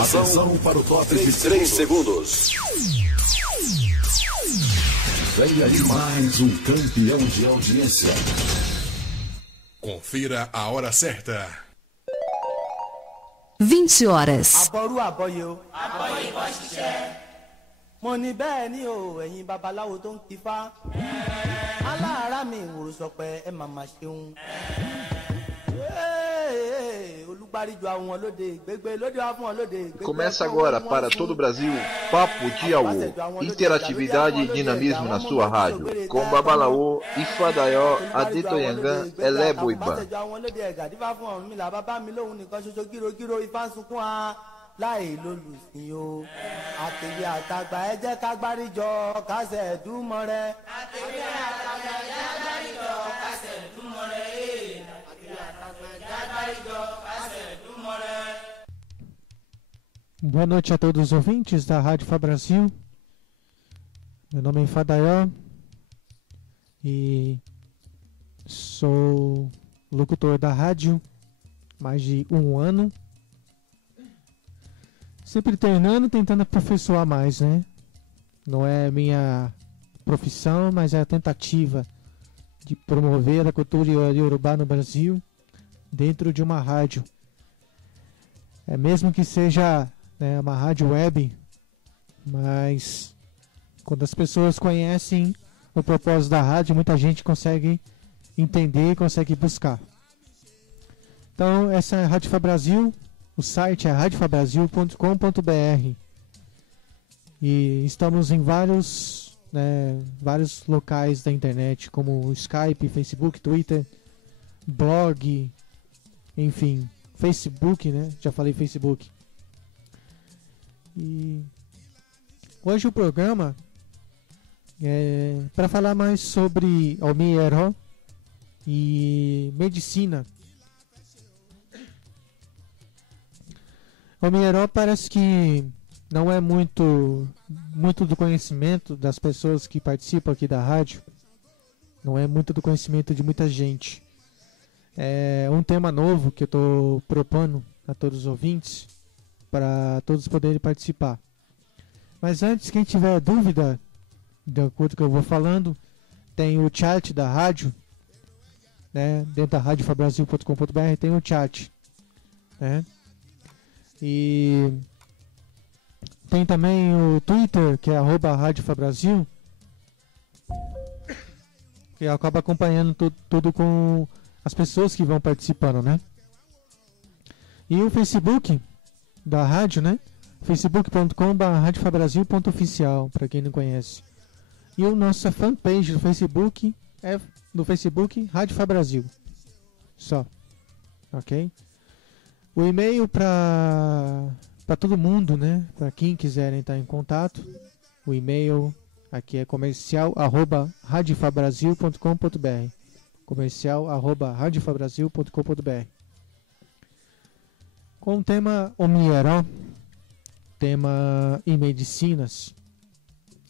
Atenção para o top de 3 segundos. Venha de mais um campeão de audiência. Confira a hora certa. 20 horas. Àbọ̀rú àbọ̀yè bọ́ ṣiṣẹ́. Mo ní bẹ́ẹ̀ ni o, ẹ̀yin babaláwo tó ń kífá. Aláàárá mi ìwòrò sọ pé ẹ màmá ṣeun. Olùgbàríjọ àwọn olóde ìgbégbé lóde wá fún wọn lóde ìgbégbé. Começa agora para todo o Brasil, Papo de Aô, interatividade e dinamismo na sua rádio, com Babalaô, Ifadaió, Adetoyangan, Eleboiba. Láì lólùsìn o, àtẹ̀wé àtàgbà ẹ jẹ́ ká gbáríjọ kásẹ̀ dúmọ́ rẹ. Àtẹ̀wé àtàgbà ẹ jẹ́ ká gbáríjọ kásẹ̀ dúmọ́ rẹ. Àtẹ̀wé àtàgbà ẹ jẹ́ ká gbáríjọ kásẹ̀ dúmọ́ rẹ. Boa noite a todos os ouvintes da Rádio Fá Brasil. Meu nome é Ifadaió e sou locutor da rádio há mais de um ano. Sempre treinando, tentando aperfeiçoar mais, né? Não é minha profissão, mas é a tentativa de promover a cultura iorubá no Brasil dentro de uma rádio. É mesmo que seja, né, uma rádio web, mas quando as pessoas conhecem o propósito da rádio, muita gente consegue entender e consegue buscar. Então, essa é a Rádio Fá Brasil. O site é radiofabrasil.com.br e estamos em vários locais da internet, como Skype, Facebook, Twitter, blog, enfim, Facebook, né? Já falei Facebook. E hoje o programa é para falar mais sobre Almieró e medicina. O Mieró parece que não é muito do conhecimento das pessoas que participam aqui da rádio. Não é muito do conhecimento de muita gente. É um tema novo que eu estou propondo a todos os ouvintes, para todos poderem participar. Mas antes, quem tiver dúvida do acordo que eu vou falando, tem o chat da rádio, né? Dentro da radiofabrasil.com.br tem o chat, né? E tem também o Twitter, que é @radiofabrasil, que acaba acompanhando tudo com as pessoas que vão participando, né? E o Facebook da rádio, né? facebook.com/radiofabrasil.oficial, para quem não conhece. E a nossa fanpage do Facebook é no Facebook Rádio Fá Brasil. Só. Ok? O e-mail para todo mundo, né? Para quem quiser entrar em contato, o e-mail aqui é comercial@radiofabrasil.com.br, comercial@radiofabrasil.com.br. Com o tema Omieró, tema em medicinas,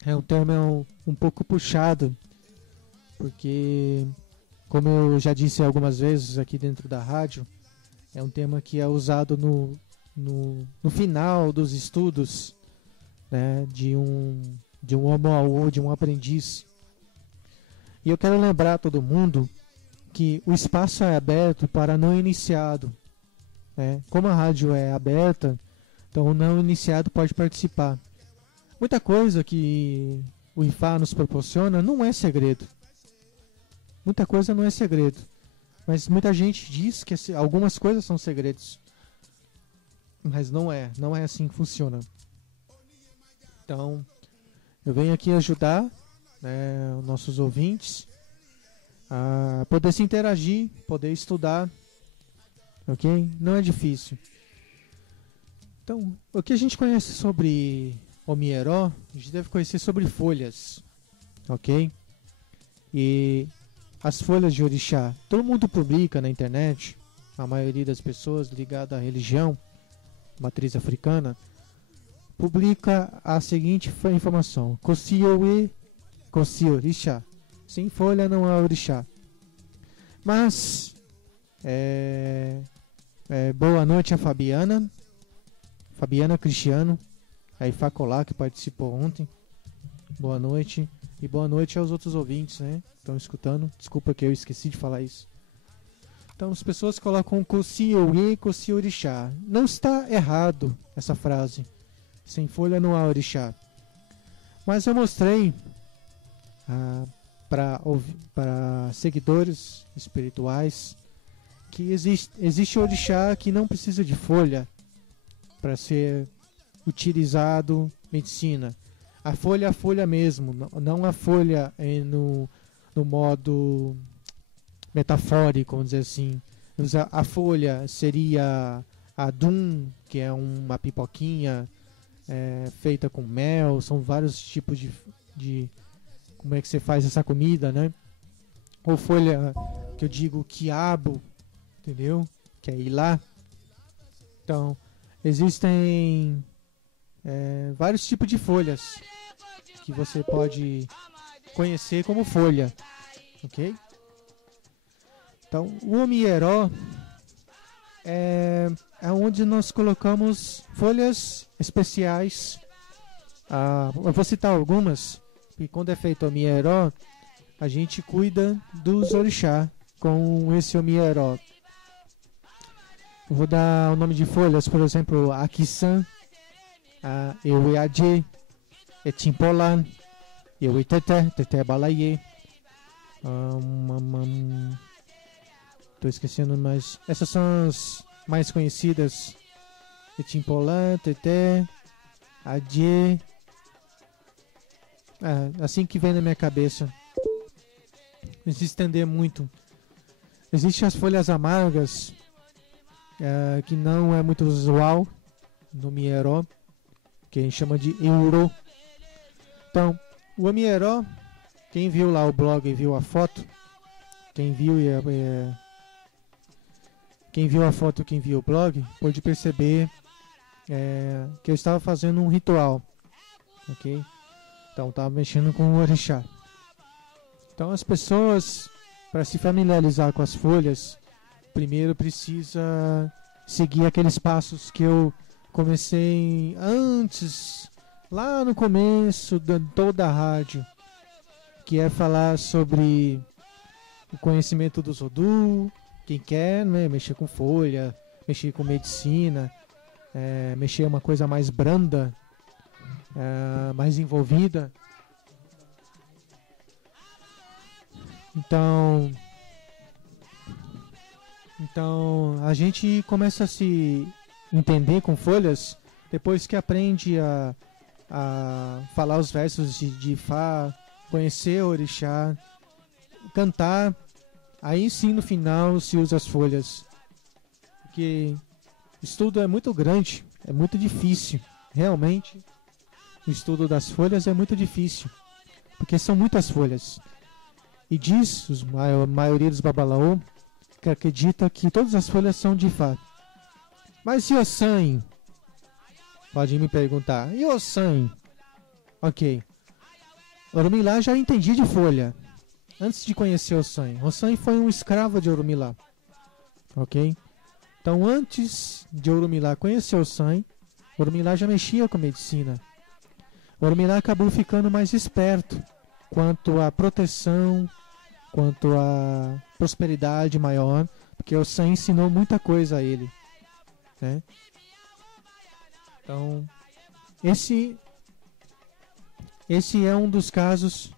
é um tema um pouco puxado, porque, como eu já disse algumas vezes aqui dentro da rádio, é um tema que é usado no final dos estudos, né, de um homo, de um aprendiz. E eu quero lembrar a todo mundo que o espaço é aberto para não iniciado, né? Como a rádio é aberta, então o não iniciado pode participar. Muita coisa que o IFA nos proporciona não é segredo. Muita coisa não é segredo. Mas muita gente diz que algumas coisas são segredos. Mas não é assim que funciona. Então, eu venho aqui ajudar, né, os nossos ouvintes a poder se interagir, poder estudar, ok? Não é difícil. Então, o que a gente conhece sobre Omieró, a gente deve conhecer sobre folhas, ok? E as folhas de orixá, todo mundo publica na internet, a maioria das pessoas ligadas à religião, matriz africana, publica a seguinte informação: Kossioe, Kossio orixá. Sem folha não há orixá. Mas, boa noite a Fabiana. Fabiana Cristiano, a Ifacolá, que participou ontem. Boa noite. E boa noite aos outros ouvintes, né? Estão escutando. Desculpa que eu esqueci de falar isso. Então as pessoas colocam Coci Oye, Coci Orixá. Não está errado essa frase. Sem folha não há orixá. Mas eu mostrei para seguidores espirituais que existe orixá que não precisa de folha para ser utilizado medicina. A folha é a folha mesmo, não a folha no modo metafórico, vamos dizer assim. A folha seria a dum, que é uma pipoquinha feita com mel. São vários tipos de como é que você faz essa comida, né? Ou folha que eu digo quiabo, entendeu? Que é ilá. Então, existem vários tipos de folhas que você pode conhecer como folha, ok? Então, o omieró é onde nós colocamos folhas especiais. Eu vou citar algumas, e quando é feito o omieró, a gente cuida dos orixá com esse omieró. Eu vou dar o nome de folhas, por exemplo, Akisan, Eueadje, Etimpolan, Euetete, Tete Balaye. Estou esquecendo, mas essas são as mais conhecidas. Etimpolan, Tete, Adje. Assim que vem na minha cabeça. Não se estender muito. Existem as folhas amargas, que não é muito usual no omieró, que a gente chama de euro. Então, o omieró, quem viu lá o blog e viu a foto, quem viu a foto, quem viu o blog, pode perceber que eu estava fazendo um ritual, ok? Então, estava mexendo com o orixá. Então, as pessoas, para se familiarizar com as folhas, primeiro precisa seguir aqueles passos que eu comecei antes, lá no começo de toda a rádio, que é falar sobre o conhecimento do Zodu. Quem quer, né, mexer com folha, mexer com medicina, mexer uma coisa mais branda, mais envolvida. Então a gente começa a se entender com folhas depois que aprende a falar os versos de Ifá, conhecer o orixá, cantar. Aí sim, no final, se usa as folhas. Porque o estudo é muito grande, é muito difícil. Realmente, o estudo das folhas é muito difícil. Porque são muitas folhas. E diz a maioria dos babalaô que acredita que todas as folhas são de Ifá. Mas e o sangue? Pode me perguntar. E o sangue? Ok. Orumilá já entendi de folha. Antes de conhecer o Sangue foi um escravo de Orumilá. Ok? Então, antes de Orumilá conhecer o Sangue, Orumilá já mexia com medicina. Orumilá acabou ficando mais esperto quanto à proteção, quanto à prosperidade maior, porque o Sangue ensinou muita coisa a ele, né? Então, esse é um dos casos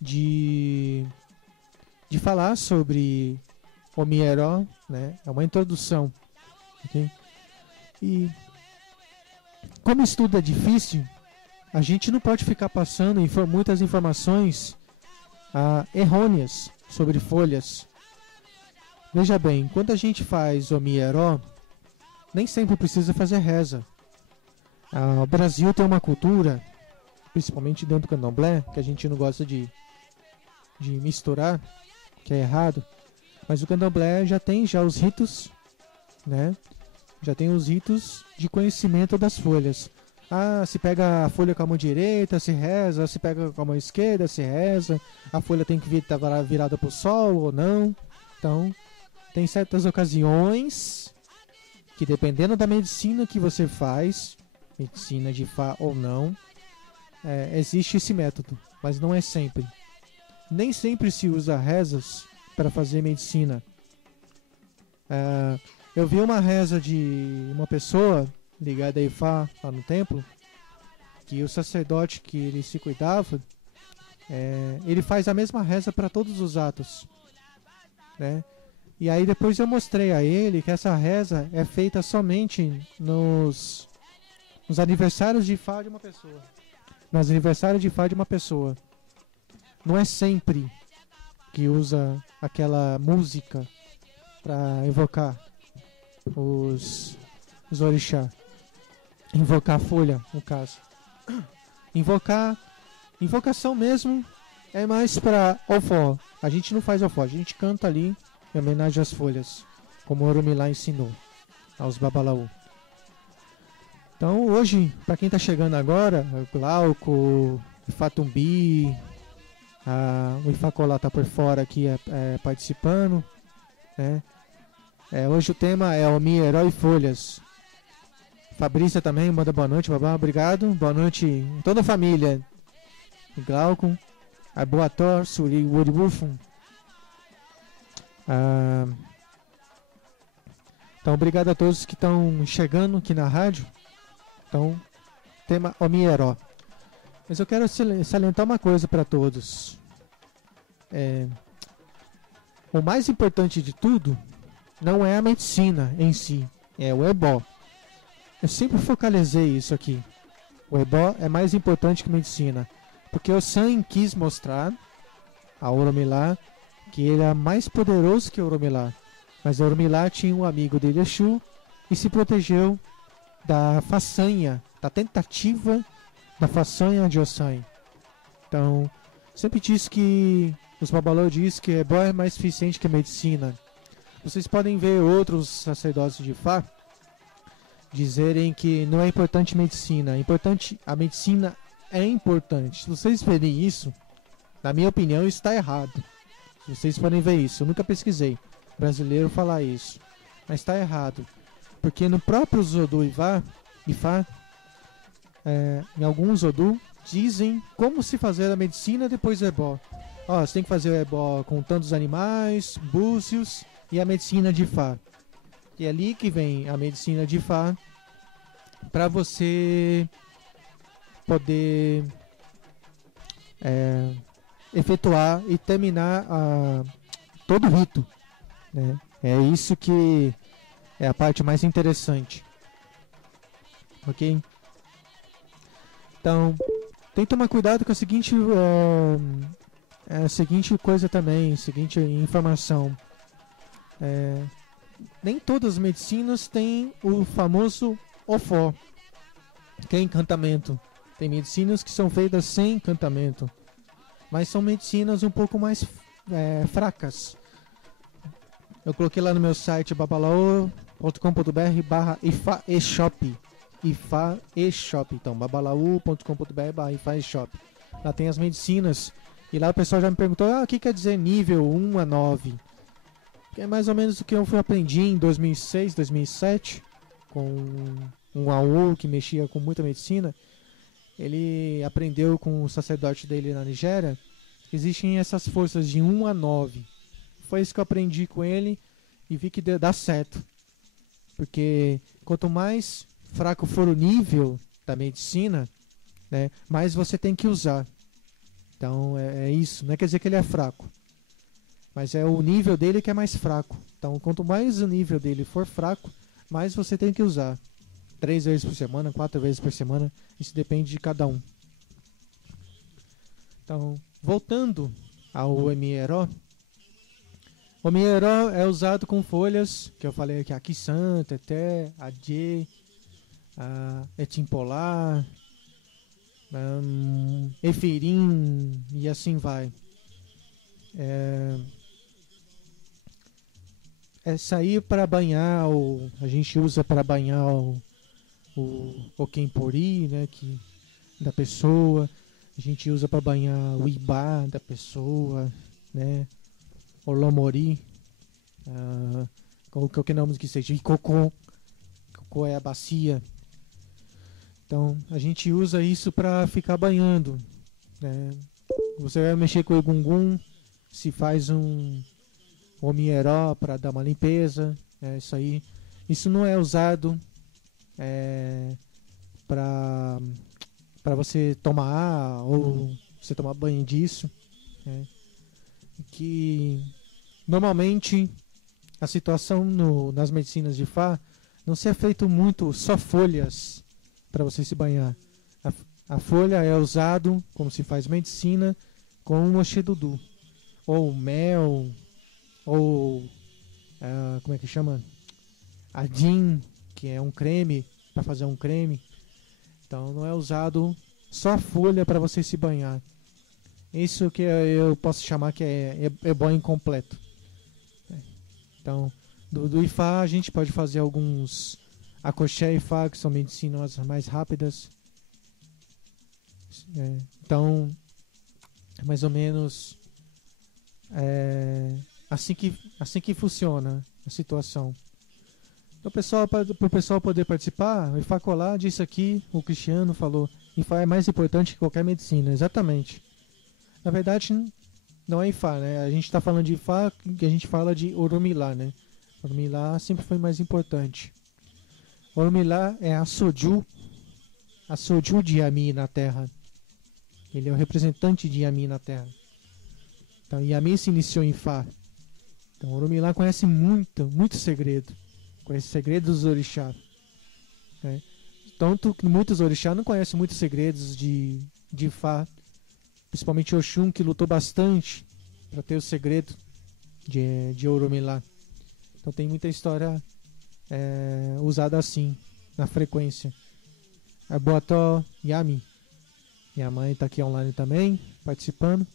de falar sobre omieró, né? É uma introdução, okay? E como o estudo é difícil, a gente não pode ficar passando muitas informações errôneas sobre folhas. Veja bem, quando a gente faz omieró, nem sempre precisa fazer reza. O Brasil tem uma cultura, principalmente dentro do candomblé, que a gente não gosta de misturar, que é errado, mas o candomblé já tem os ritos, né? Já tem os ritos de conhecimento das folhas. Se pega a folha com a mão direita, se reza, se pega com a mão esquerda, se reza, a folha tem que estar virada para o sol ou não. Então, tem certas ocasiões que dependendo da medicina que você faz, medicina de Fá ou não, existe esse método, mas não é sempre. Nem sempre se usa rezas para fazer medicina. Eu vi uma reza de uma pessoa ligada a Ifá lá no templo, que o sacerdote que ele se cuidava, ele faz a mesma reza para todos os atos, né? E aí depois eu mostrei a ele que essa reza é feita somente nos aniversários de Ifá de uma pessoa. Nos aniversários de Ifá de uma pessoa. Não é sempre que usa aquela música para evocar os orixá. Invocar a folha, no caso. Invocação mesmo é mais para ofó. A gente não faz ofó, a gente canta ali em homenagem às folhas, como o Oromilá ensinou aos Babalaú. Então hoje, para quem está chegando agora, o Glauco, o Ifatumbi, o Ifacolá está por fora aqui participando, né? Hoje o tema é Omi, Herói e Folhas. Fabrícia também manda boa noite, babá, obrigado. Boa noite a toda a família. Glauco, Arboator, Suri, Woodwulfum. Então, obrigado a todos que estão chegando aqui na rádio. Então, tema Omieró. Mas eu quero salientar uma coisa para todos. O mais importante de tudo não é a medicina em si, é o ebó. Eu sempre focalizei isso aqui. O ebó é mais importante que a medicina, porque o San quis mostrar a Oromilá que ele era mais poderoso que o Oromilá. Mas o Oromilá tinha um amigo dele, Exu, e se protegeu da façanha, da tentativa da façanha de Ossan. Então, sempre disse que os Babalô diz que ebó é mais eficiente que a medicina. Vocês podem ver outros sacerdotes de Fá dizerem que não é importante medicina. A medicina é importante. Se vocês verem isso, na minha opinião, isso está errado. Vocês podem ver isso. Eu nunca pesquisei brasileiro falar isso, mas está errado. Porque no próprio Zodu Ifá, em alguns Zodu, dizem como se fazer a medicina depois do ebó. Você tem que fazer o ebó com tantos animais, búzios e a medicina de Ifá. E é ali que vem a medicina de Ifá para você poder efetuar e terminar todo o rito, né? É isso que é a parte mais interessante. Ok? Então, tem que tomar cuidado com a seguinte coisa também, seguinte informação. Nem todas as medicinas têm o famoso ofó, que é encantamento. Tem medicinas que são feitas sem encantamento, mas são medicinas um pouco mais fracas. Eu coloquei lá no meu site babalaú.com.br /Ifá eShop. Ifá eShop. Então, babalaú.com.br /Ifá eShop. Lá tem as medicinas. E lá o pessoal já me perguntou: o que quer dizer nível 1 a 9? Que é mais ou menos o que eu aprendi em 2006, 2007, com um AU que mexia com muita medicina. Ele aprendeu com o sacerdote dele na Nigéria. Existem essas forças de 1 a 9. Foi isso que eu aprendi com ele e vi que dá certo. Porque quanto mais fraco for o nível da medicina, né, mais você tem que usar. Então é isso. Não quer dizer que ele é fraco, mas é o nível dele que é mais fraco. Então quanto mais o nível dele for fraco, mais você tem que usar. 3 vezes por semana, 4 vezes por semana. Isso depende de cada um. Então, voltando ao Omieró. O Omieró é usado com folhas, que eu falei aqui, Aki-san, Teté, Adie, Etimpolar, Efirim e assim vai. Sair para banhar, a gente usa para banhar o Kempori, né, da pessoa. A gente usa para banhar o Ibá da pessoa, né, o Lomori, qualquer nome que seja, Ikoko, qual é a bacia. Então a gente usa isso para ficar banhando, né? Você vai mexer com o egungun, se faz um omieró para dar uma limpeza, isso aí. Isso não é usado para você tomar ou você tomar banho disso, né? Que normalmente a situação nas medicinas de Ifá não se é feito muito só folhas para você se banhar. A folha é usado como se faz medicina com o mochedudu, ou mel, ou como é que chama? Adim, que é um creme, para fazer um creme. Então não é usado só folha para você se banhar. Isso que eu posso chamar que é banho incompleto. Então, do Ifá a gente pode fazer alguns akoché Ifá, que são medicinas mais rápidas. Então, é mais ou menos assim que funciona a situação. Então, para o pessoal poder participar, o Ifá Colar disse aqui, o Cristiano falou, Ifá é mais importante que qualquer medicina. Exatamente. Na verdade, não é Ifá, né? A gente está falando de Ifá, que a gente fala de Oromilá, né? Oromilá sempre foi mais importante. Oromilá é a Soju de Yami na Terra. Ele é o representante de Yami na Terra. Então, Yami se iniciou em Ifá. Então, Oromilá conhece muito segredo. Conhece segredos dos orixás. Né? Tanto que muitos orixás não conhecem muitos segredos de Ifá. Principalmente Oxum, que lutou bastante para ter o segredo de Oromilá. Então tem muita história usada assim, na frequência. A Boató Yami. Minha mãe está aqui online também, participando.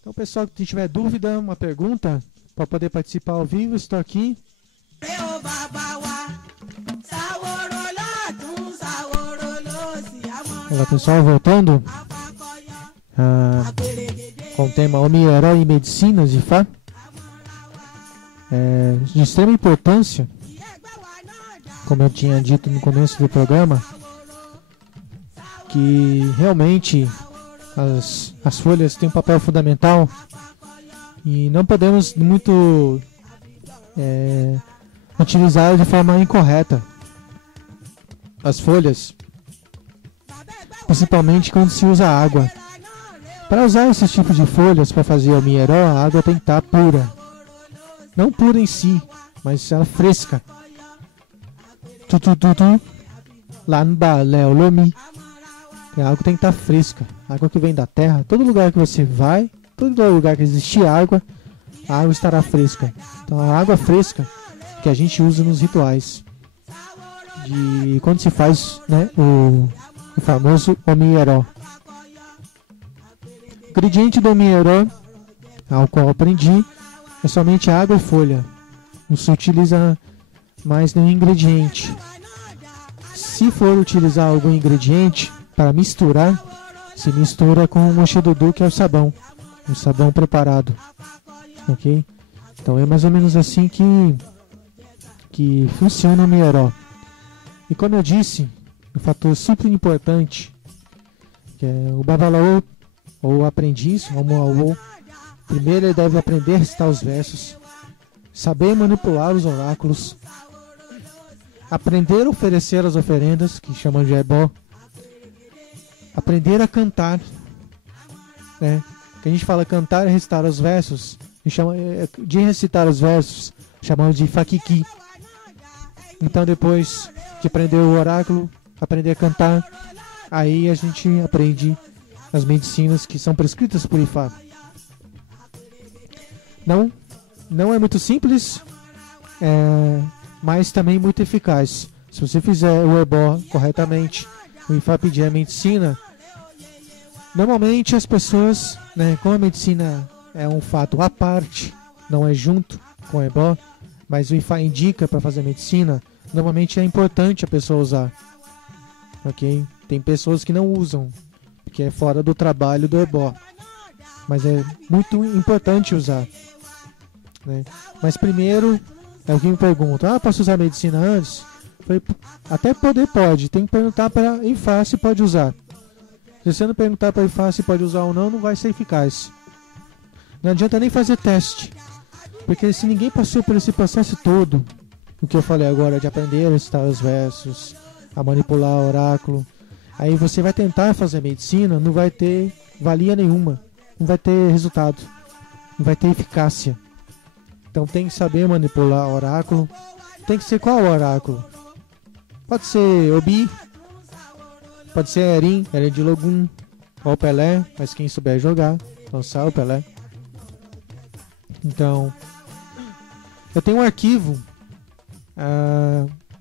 Então, pessoal que tiver dúvida, uma pergunta, para poder participar ao vivo, estou aqui. Olá, pessoal, voltando com o tema Omieró e Medicinas de Ifá. De extrema importância, como eu tinha dito no começo do programa, que realmente as folhas têm um papel fundamental e não podemos muito utilizar de forma incorreta as folhas, principalmente quando se usa água. Para usar esses tipos de folhas para fazer o omieró, a água tem que estar pura. Não pura em si, mas ela fresca. Lanba leolomi. A água tem que estar fresca. A água que vem da terra. Todo lugar que você vai, todo lugar que existir água, a água estará fresca. Então a água fresca que a gente usa nos rituais. De quando se faz, né, o famoso omieró. O ingrediente do omieró, ao qual aprendi, é somente água e folha. Não se utiliza mais nenhum ingrediente. Se for utilizar algum ingrediente para misturar, se mistura com o mochedudu, que é o sabão preparado. Ok? Então é mais ou menos assim que funciona o omieró. E como eu disse, um fator super importante, que é o babalaô, ou o aprendiz, o moaô. Primeiro ele deve aprender a recitar os versos, saber manipular os oráculos, aprender a oferecer as oferendas, que chamam de ebó, aprender a cantar, né? Que a gente fala cantar é recitar os versos, de recitar os versos chamamos de fakiki. Então depois de aprender o oráculo, aprender a cantar, aí a gente aprende as medicinas que são prescritas por Ifá. Não é muito simples, mas também muito eficaz. Se você fizer o ebó corretamente, o Ifá pedir a medicina, normalmente as pessoas, né, como a medicina é um fato à parte, não é junto com o ebó, mas o Ifá indica para fazer medicina, normalmente é importante a pessoa usar. Ok? Tem pessoas que não usam, porque é fora do trabalho do ebó, mas é muito importante usar, né? Mas primeiro, alguém me pergunta, posso usar medicina antes? Falei, até poder pode, tem que perguntar para Ifá se pode usar. Se você não perguntar para Ifá se pode usar ou não, não vai ser eficaz. Não adianta nem fazer teste, porque se ninguém passou por esse processo todo, o que eu falei agora de aprender a recitar os versos, a manipular o oráculo, aí você vai tentar fazer medicina, não vai ter valia nenhuma, não vai ter resultado, não vai ter eficácia. Então tem que saber manipular o oráculo. Tem que ser qual oráculo? Pode ser Obi, pode ser Erin de Logum, ou Pelé, mas quem souber jogar, lançar o Pelé. Então, eu tenho um arquivo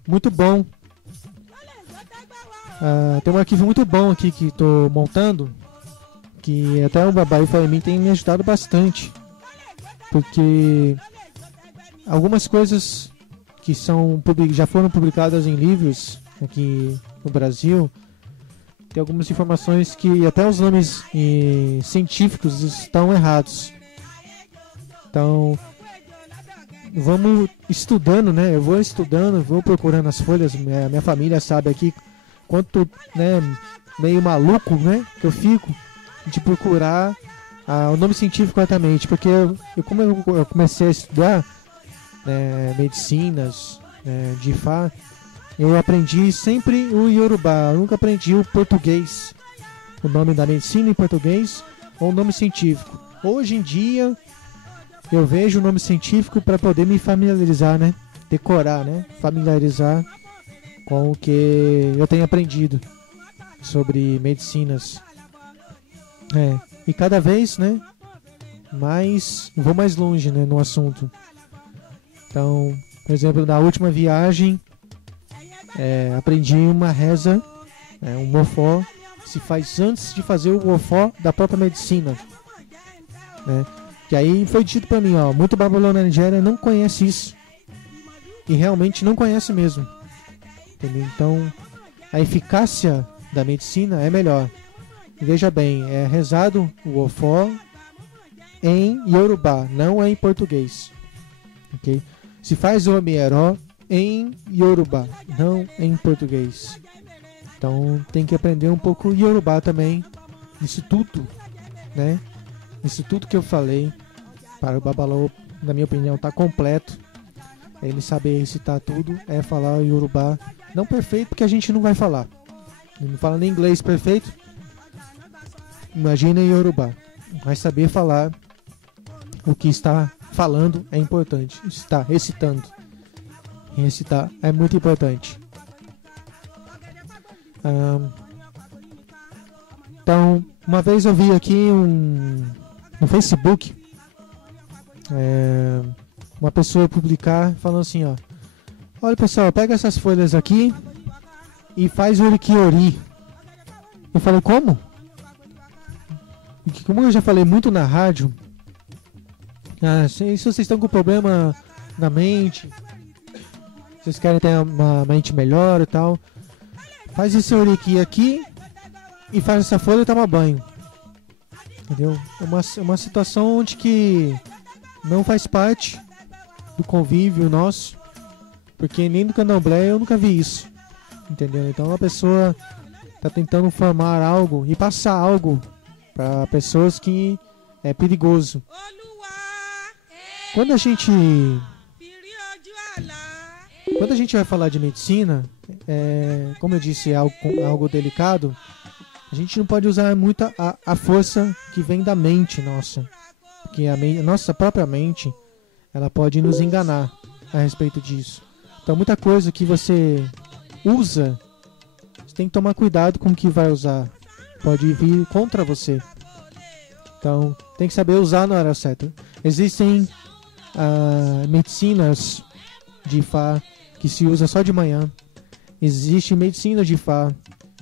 muito bom. Tem um arquivo muito bom aqui que estou montando, que até o Babá e Faemi tem me ajudado bastante, porque algumas coisas que já foram publicadas em livros aqui no Brasil, tem algumas informações que até os nomes científicos estão errados. Então, vamos estudando, né? Eu vou estudando, vou procurando as folhas. Minha família sabe aqui quanto, né, meio maluco, né, que eu fico de procurar o nome científico corretamente, porque como eu comecei a estudar medicinas de Ifá, eu aprendi sempre o Yorubá, eu nunca aprendi o português, o nome da medicina em português ou o nome científico. Hoje em dia eu vejo o nome científico para poder me familiarizar, né? Decorar, né? Familiarizar com o que eu tenho aprendido sobre medicinas. E cada vez, né? Vou mais longe, né, no assunto. Então, por exemplo, na última viagem, aprendi uma reza, um mofó, que se faz antes de fazer o mofó da própria medicina, né? Que aí foi dito pra mim, muito Babalawo na Nigéria não conhece isso. E realmente não conhece mesmo. Entendeu? Então, a eficácia da medicina é melhor. Veja bem, é rezado o ofó em Yorubá, não é em português. Ok? Se faz o Omieró em Yorubá, não em português. Então, tem que aprender um pouco Yorubá também. Isso tudo, né? Isso tudo que eu falei para o Babalawo, na minha opinião, está completo. Ele saber recitar tudo, falar o Yorubá. Não perfeito, porque a gente não vai falar. Ele não fala nem inglês perfeito. Imagina em Yorubá. Mas saber falar o que está falando é importante. Está recitando. Recitar é muito importante. Então, uma vez eu vi aqui no Facebook uma pessoa publicar falando assim, olha pessoal, pega essas folhas aqui e faz Orikiori. Eu falei, como? Como eu já falei muito na rádio, se vocês estão com problema na mente, vocês querem ter uma mente melhor e tal, faz esse Oriki aqui e faz essa folha e toma banho. Entendeu? É uma situação onde que não faz parte do convívio nosso, porque nem no Candomblé eu nunca vi isso. Entendeu? Então a pessoa está tentando formar algo e passar algo para pessoas que é perigoso. Quando a gente vai falar de medicina, como eu disse, é algo delicado. A gente não pode usar muito a força que vem da mente nossa, porque a nossa própria mente, ela pode nos enganar a respeito disso. Então muita coisa que você usa, você tem que tomar cuidado com o que vai usar, pode vir contra você. Então tem que saber usar na hora certa. Existem medicinas de Ifá que se usa só de manhã. Existe medicina de Ifá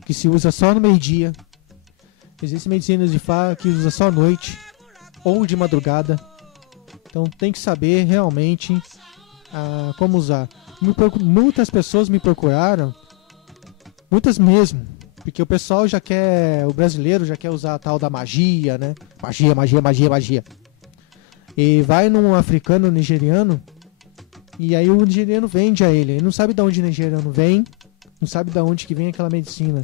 que se usa só no meio-dia. Existem medicinas de Ifá que usa só à noite ou de madrugada. Então tem que saber realmente como usar. Muitas pessoas me procuraram, muitas mesmo, porque o pessoal o brasileiro já quer usar a tal da magia, né? Magia. E vai num africano, nigeriano, E aí o nigeriano vende a ele. Ele não sabe de onde o nigeriano vem, não sabe de onde que vem aquela medicina.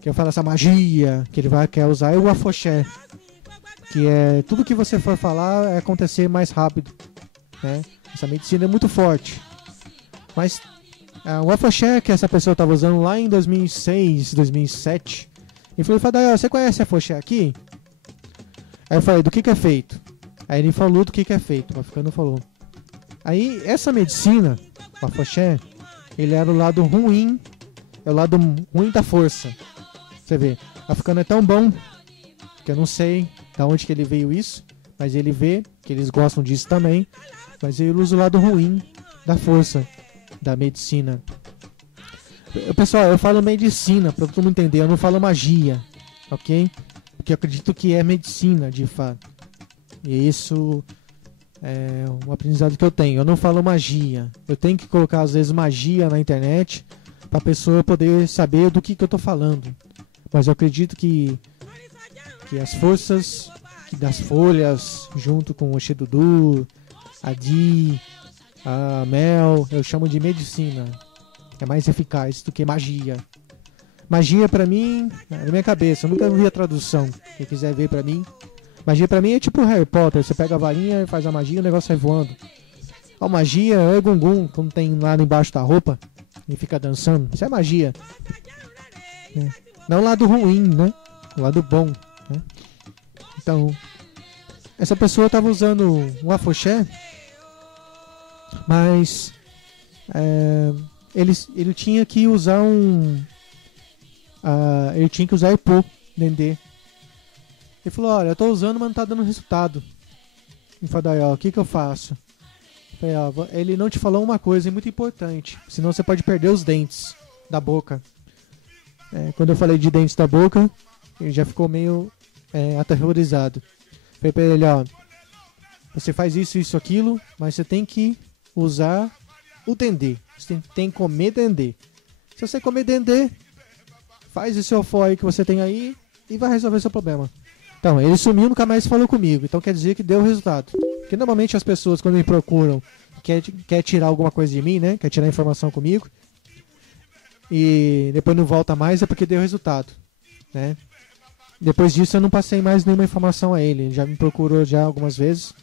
Que eu falo, essa magia que ele quer usar é o afoxé. Que é tudo que você for falar é acontecer mais rápido, né? Essa medicina é muito forte. Mas o afoxé que essa pessoa estava usando lá em 2006, 2007, ele falou, Fadael, você conhece afoxé aqui? Aí eu falei, do que é feito? Aí ele falou do que é feito, o africano falou. Aí essa medicina, o afoxé, ele era o lado ruim, é o lado ruim da força. Você vê, o africano é tão bom que eu não sei de onde que ele veio isso, mas ele vê que eles gostam disso também, mas ele usa o lado ruim da força, da medicina. Pessoal, eu falo medicina para todo mundo entender, eu não falo magia, ok? Porque eu acredito que é medicina de fato. E isso é um aprendizado que eu tenho. Eu não falo magia. Eu tenho que colocar às vezes magia na internet para a pessoa poder saber do que eu estou falando. Mas eu acredito que as forças das folhas, junto com o Xedudu, a Di, a Mel, eu chamo de medicina. É mais eficaz do que magia. Magia pra mim, na minha cabeça, eu nunca vi a tradução. Quem quiser ver pra mim. Magia pra mim é tipo Harry Potter. Você pega a varinha e faz a magia e o negócio sai voando. A magia é Gungun, quando tem lá embaixo da roupa e fica dançando. Isso é magia. Não o lado ruim, né? O lado bom, né? Então, essa pessoa estava usando um afoxé, mas ele tinha que usar ele tinha que usar Ipô, Dendê. Ele falou, olha, eu tô usando, mas não tá dando resultado. Eu falei, ó, o que eu faço? Eu falei, ó, ele não te falou uma coisa muito importante, senão você pode perder os dentes da boca. Quando eu falei de dentes da boca, ele já ficou meio aterrorizado. Falei pra ele, ó, você faz isso, isso, aquilo, mas você tem que usar o dendê. Você tem que comer dendê. Se você comer dendê, faz esse ofó aí que você tem aí e vai resolver seu problema. Então, ele sumiu, nunca mais falou comigo. Então quer dizer que deu resultado. Porque normalmente as pessoas, quando me procuram, quer tirar alguma coisa de mim, né? Quer tirar informação comigo. E depois não volta mais, é porque deu resultado, né? Depois disso eu não passei mais nenhuma informação a ele. Ele já me procurou já algumas vezes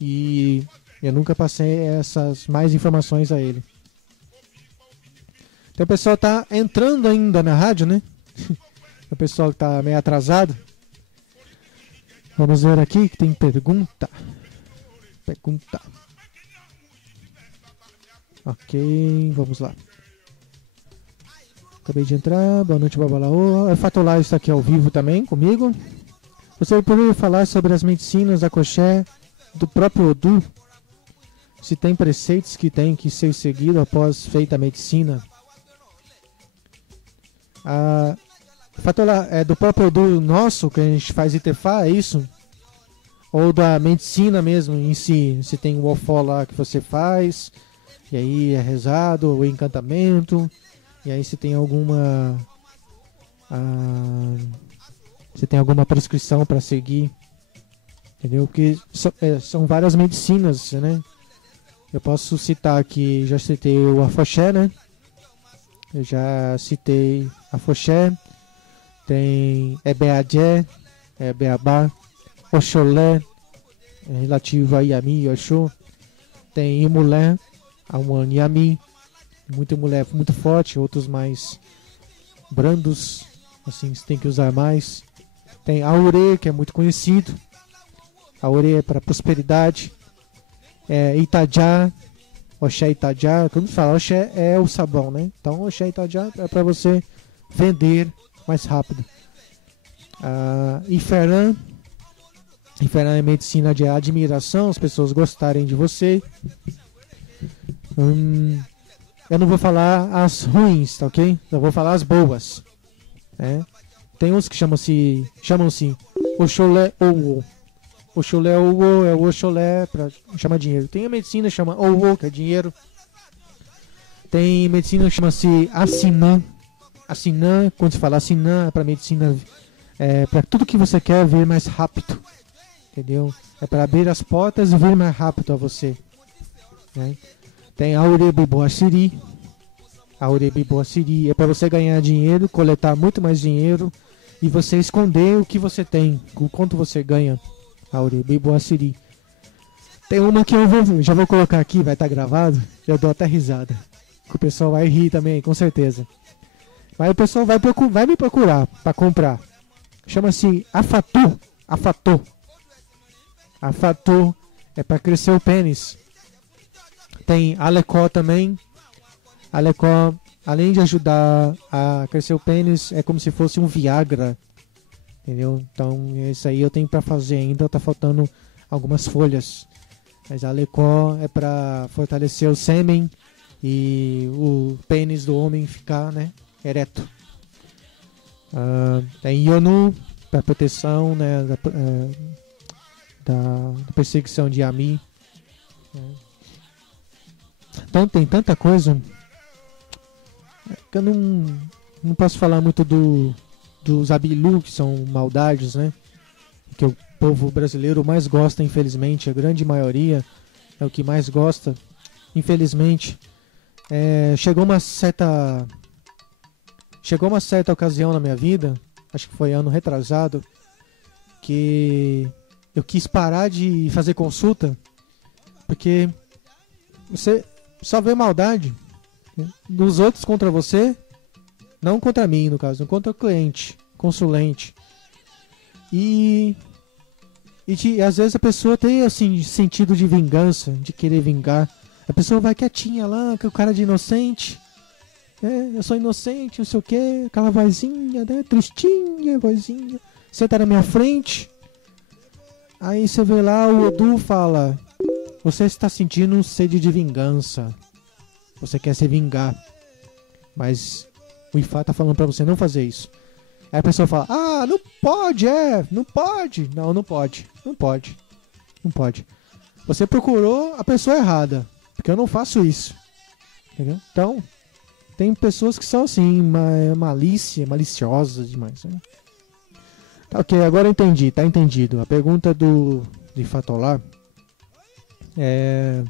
e eu nunca passei essas mais informações a ele. Então o pessoal tá entrando ainda na rádio, né? O pessoal que tá meio atrasado. Vamos ver aqui que tem pergunta. Ok, vamos lá. Acabei de entrar, boa noite, Babalaô. A Fatolá está aqui ao vivo também comigo. Você poderia falar sobre as medicinas afoxé do próprio Odu? Se tem preceitos que tem que ser seguido após feita a medicina? A Fatolá, é do próprio Odu nosso, que a gente faz Itefá, é isso? Ou da medicina mesmo em si? Se tem o ofó lá que você faz, e aí é rezado, o encantamento... E aí se tem alguma prescrição para seguir, entendeu? Porque são várias medicinas, né? Eu posso citar aqui, já citei o afoxé, né? Eu já citei afoxé, tem Ebeadjé, Beabá, Oxolé, relativo a Yami e Oxô, tem Imulé, Amuaniami, muita mulher muito forte, outros mais brandos, assim, você tem que usar mais. Tem Aure, que é muito conhecido. Aure é para prosperidade. Itajá, Oxé Itajá, quando fala Oxé é o sabão, né? Então Oxé Itajá é para você vender mais rápido. Iferã é medicina de admiração, as pessoas gostarem de você. Eu não vou falar as ruins, tá ok? Eu vou falar as boas. Tem uns que chamam-se Oxolé Owo. Oxolé Owo é o Oxolé para chamar dinheiro. Tem a medicina que chama Owo, que é dinheiro. Tem medicina que chama-se Assinã. Assinã, quando se fala Assinã, é para medicina, para tudo que você quer ver mais rápido. Entendeu? É para abrir as portas e vir mais rápido a você. Né? Tem Aurebiboaciri. Aurebiboaciri é para você ganhar dinheiro, coletar muito mais dinheiro e você esconder o que você tem, o quanto você ganha. Aurebiboaciri. Tem uma que já vou colocar aqui, vai estar gravado, eu dou até risada. Que o pessoal vai rir também, com certeza. Mas o pessoal vai me procurar para comprar. Chama-se Afatu. Afatu é para crescer o pênis. Tem Alecó também. Alecó, além de ajudar a crescer o pênis, é como se fosse um Viagra. Entendeu? Então, isso aí eu tenho para fazer ainda. Tá faltando algumas folhas. Mas Alecó é para fortalecer o sêmen e o pênis do homem ficar, né, ereto. Tem Ionu para proteção, né, da perseguição de Yami. Então tem tanta coisa que eu não posso falar muito dos Abilu, que são maldades, né, que o povo brasileiro mais gosta, infelizmente, a grande maioria é o que mais gosta, infelizmente. Chegou uma certa ocasião na minha vida, acho que foi ano retrasado, que eu quis parar de fazer consulta, porque você só vê maldade dos outros contra você, não contra mim, no caso, não contra o cliente, consulente. E às vezes a pessoa tem assim sentido de vingança, de querer vingar. A pessoa vai quietinha lá, com o cara de inocente. Eu sou inocente, não sei o que, aquela vozinha, né? Tristinha, vozinha. Você tá na minha frente. Aí você vê lá, o Odu fala: você está sentindo sede de vingança. Você quer se vingar. Mas o Ifá tá falando pra você não fazer isso. Aí a pessoa fala: ah, não pode, não pode. Não, não pode. Não pode. Não pode. Você procurou a pessoa errada. Porque eu não faço isso. Entendeu? Então, tem pessoas que são assim, maliciosas demais. Né? Tá, ok, agora eu entendi, tá entendido. A pergunta de Fatolá é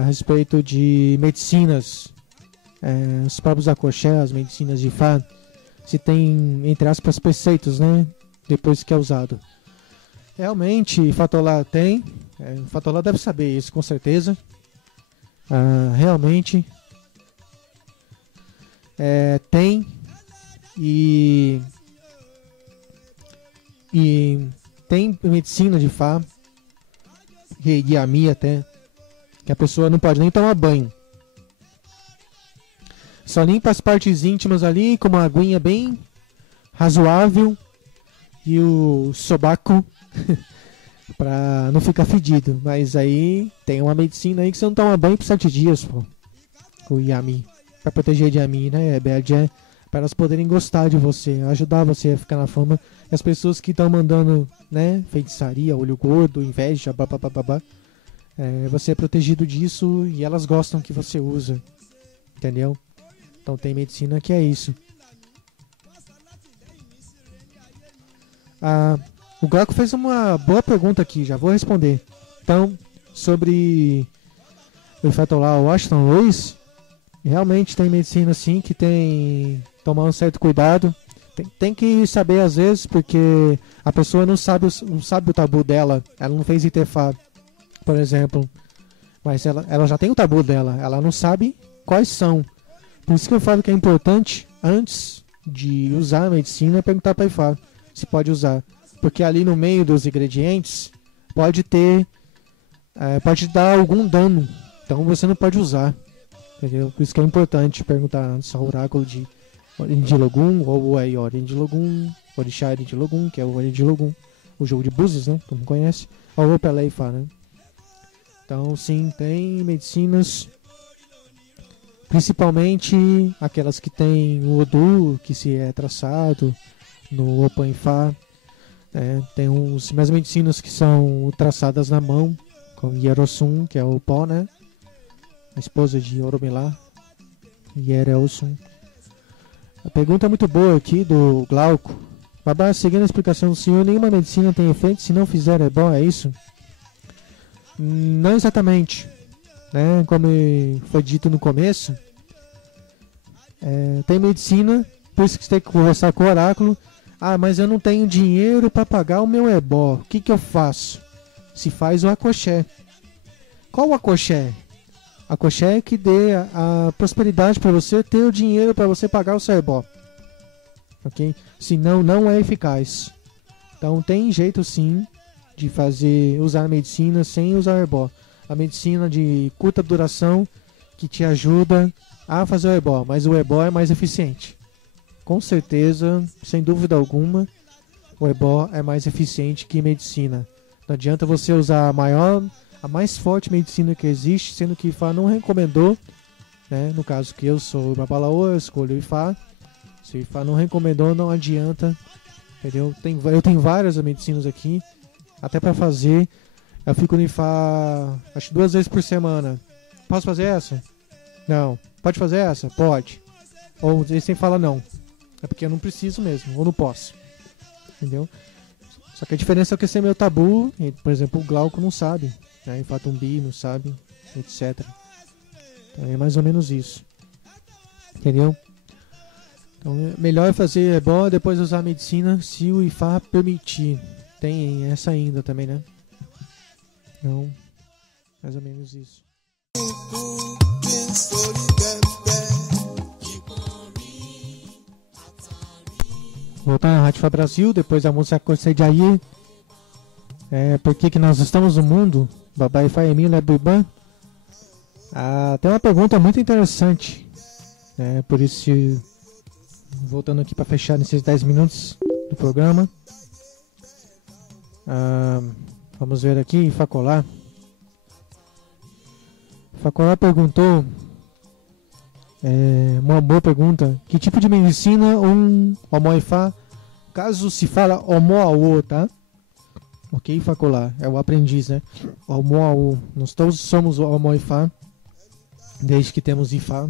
a respeito de medicinas. Os próprios akoxé, as medicinas de Ifá, se tem, entre aspas, preceitos, né? Depois que é usado. Realmente, Fatolá tem. Fatolá deve saber isso, com certeza. Realmente tem. E tem medicina de Fá, Yami até, que a pessoa não pode nem tomar banho. Só limpa as partes íntimas ali com uma aguinha bem razoável e o sobaco pra não ficar fedido. Mas aí tem uma medicina aí que você não toma banho por 7 dias, pô. O Yami. Pra proteger de Yami, né? Para elas poderem gostar de você, ajudar você a ficar na fama. E as pessoas que estão mandando, né, feitiçaria, olho gordo, inveja, babá, você é protegido disso e elas gostam que você usa. Entendeu? Então tem medicina que é isso. O Glauco fez uma boa pergunta aqui, já vou responder. Então, sobre o efeito lá, o Washington Luiz, realmente tem medicina sim que tem que tomar um certo cuidado. Tem que saber às vezes, porque a pessoa não sabe o tabu dela. Ela não fez Itefá, por exemplo. Mas ela já tem o tabu dela. Ela não sabe quais são. Por isso que eu falo que é importante, antes de usar a medicina, perguntar para Ifá se pode usar. Porque ali no meio dos ingredientes pode dar algum dano. Então você não pode usar. Entendeu? Por isso que é importante perguntar antes ao oráculo de Logum, ou aí Orin de Logum, Orixá de Logum, que é o Orin de Logum, o jogo de Búzios, né? Todo mundo conhece. Ou Pelé e Fá, né? Então sim, tem medicinas, principalmente aquelas que tem o Odu, que se é traçado no Opan Fá. Tem umas medicinas que são traçadas na mão, com Yerosum, que é o pó, né? A esposa de Oromilá, Yerosum. A pergunta é muito boa aqui do Glauco. Babá, seguindo a explicação do senhor, nenhuma medicina tem efeito, se não fizer é bom, é isso? Não exatamente. né, como foi dito no começo, tem medicina, por isso que você tem que conversar com o oráculo. Ah, mas eu não tenho dinheiro para pagar o meu ebó. O que eu faço? Se faz o acoxé. Qual o acoxé? Acoxé é que dê a prosperidade para você ter o dinheiro para você pagar o seu ebó. Ok? Senão não é eficaz. Então tem jeito sim de usar a medicina sem usar ebó. A medicina de curta duração que te ajuda a fazer o ebó, mas o ebó é mais eficiente. Com certeza, sem dúvida alguma, o ebó é mais eficiente que medicina. Não adianta você usar a mais forte medicina que existe, sendo que Ifá não recomendou, né? No caso que eu sou o Babalaô, eu escolho o Ifá. Se o Ifá não recomendou, não adianta, entendeu? Eu tenho várias medicinas aqui, até para fazer. Eu fico no Ifá, acho 2 vezes por semana. Posso fazer essa? Não. Pode fazer essa? Pode. Ou eles sempre falam não. É porque eu não preciso mesmo, ou não posso. Entendeu? Só que a diferença é que esse é meu tabu, e, por exemplo, o Glauco não sabe, né? Ifá Tumbi não sabe, etc. Então é mais ou menos isso. Entendeu? Então é melhor fazer ebó, depois usar a medicina, se o Ifá permitir. Tem essa ainda também, né? Então, mais ou menos isso. Voltar na Rádio Fá Brasil, depois da música Corcei de Aí. Por que nós estamos no mundo? Babá Ifá Emília Buibã. Tem uma pergunta muito interessante. Por isso, voltando aqui para fechar nesses 10 minutos do programa. Vamos ver aqui, Facolá. Facolá perguntou, uma boa pergunta, que tipo de medicina um Omoifá, caso se fala Omoaô, tá? Ok, Facolá, é o aprendiz, né? Omoaô, nós todos somos Omoifá, desde que temos Ifá,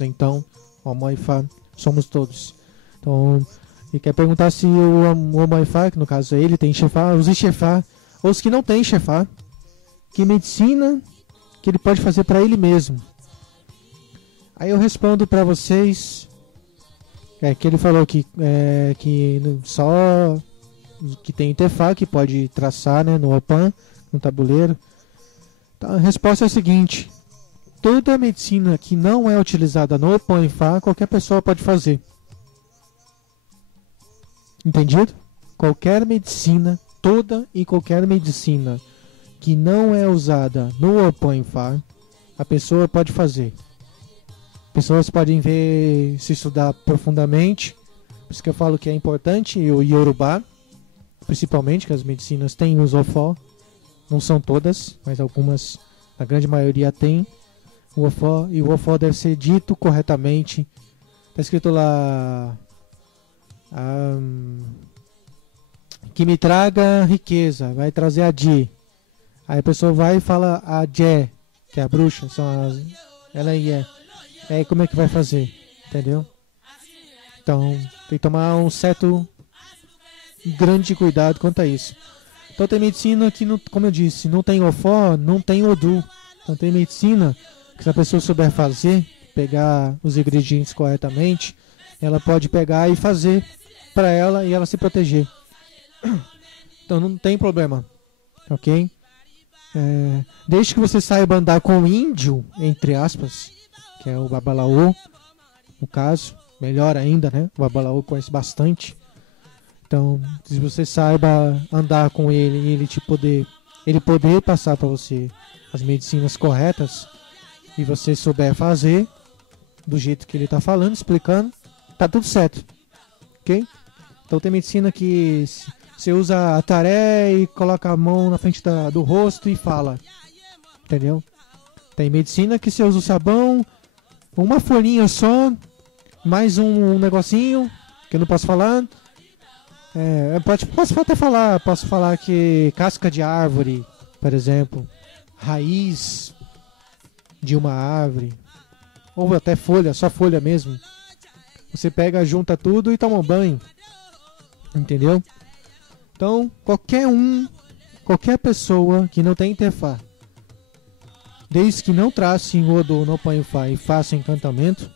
então Omoifá somos todos. Então, ele quer perguntar se o Omoifá, que no caso é ele, tem Xefá, os Ixefá, ou os que não tem Xefá, que medicina que ele pode fazer para ele mesmo. Aí eu respondo para vocês que ele falou que só que tem Tefá que pode traçar, né, no Opan, no tabuleiro. Então, a resposta é a seguinte: toda medicina que não é utilizada no Opan e Fá, qualquer pessoa pode fazer. Entendido? Qualquer medicina, toda e qualquer medicina que não é usada no Opan e Fá, a pessoa pode fazer. Pessoas podem ver, se estudar profundamente, por isso que eu falo que é importante o Yorubá, principalmente, que as medicinas têm os Ofó, não são todas, mas algumas, a grande maioria tem o Ofó, e o Ofó deve ser dito corretamente. Está escrito lá, que me traga riqueza, vai trazer a Di. Aí a pessoa vai e fala a Jé, que é a bruxa, ela é. Aí como é que vai fazer? Entendeu? Então tem que tomar um certo grande cuidado quanto a isso. Então tem medicina que, como eu disse, não tem Ofó, não tem Odu. Então tem medicina que, se a pessoa souber fazer, pegar os ingredientes corretamente, ela pode pegar e fazer para ela e ela se proteger. Então não tem problema, ok? Desde que você saiba andar com o índio, entre aspas, que é o Babalaô, no caso, melhor ainda, né? O Babalaô conhece bastante. Então, se você saiba andar com ele e ele poder passar para você as medicinas corretas e você souber fazer do jeito que ele está falando, explicando, tá tudo certo, ok? Então tem medicina que você usa a taré e coloca a mão na frente do rosto e fala, entendeu? Tem medicina que você usa o sabão, uma folhinha só, mais um negocinho que eu não posso falar. Posso falar que casca de árvore, por exemplo, raiz de uma árvore, ou até folha, só folha mesmo. Você pega, junta tudo e toma um banho, entendeu? Então, qualquer pessoa que não tem Tefá, desde que não trace em Odo no Panfá e faça encantamento,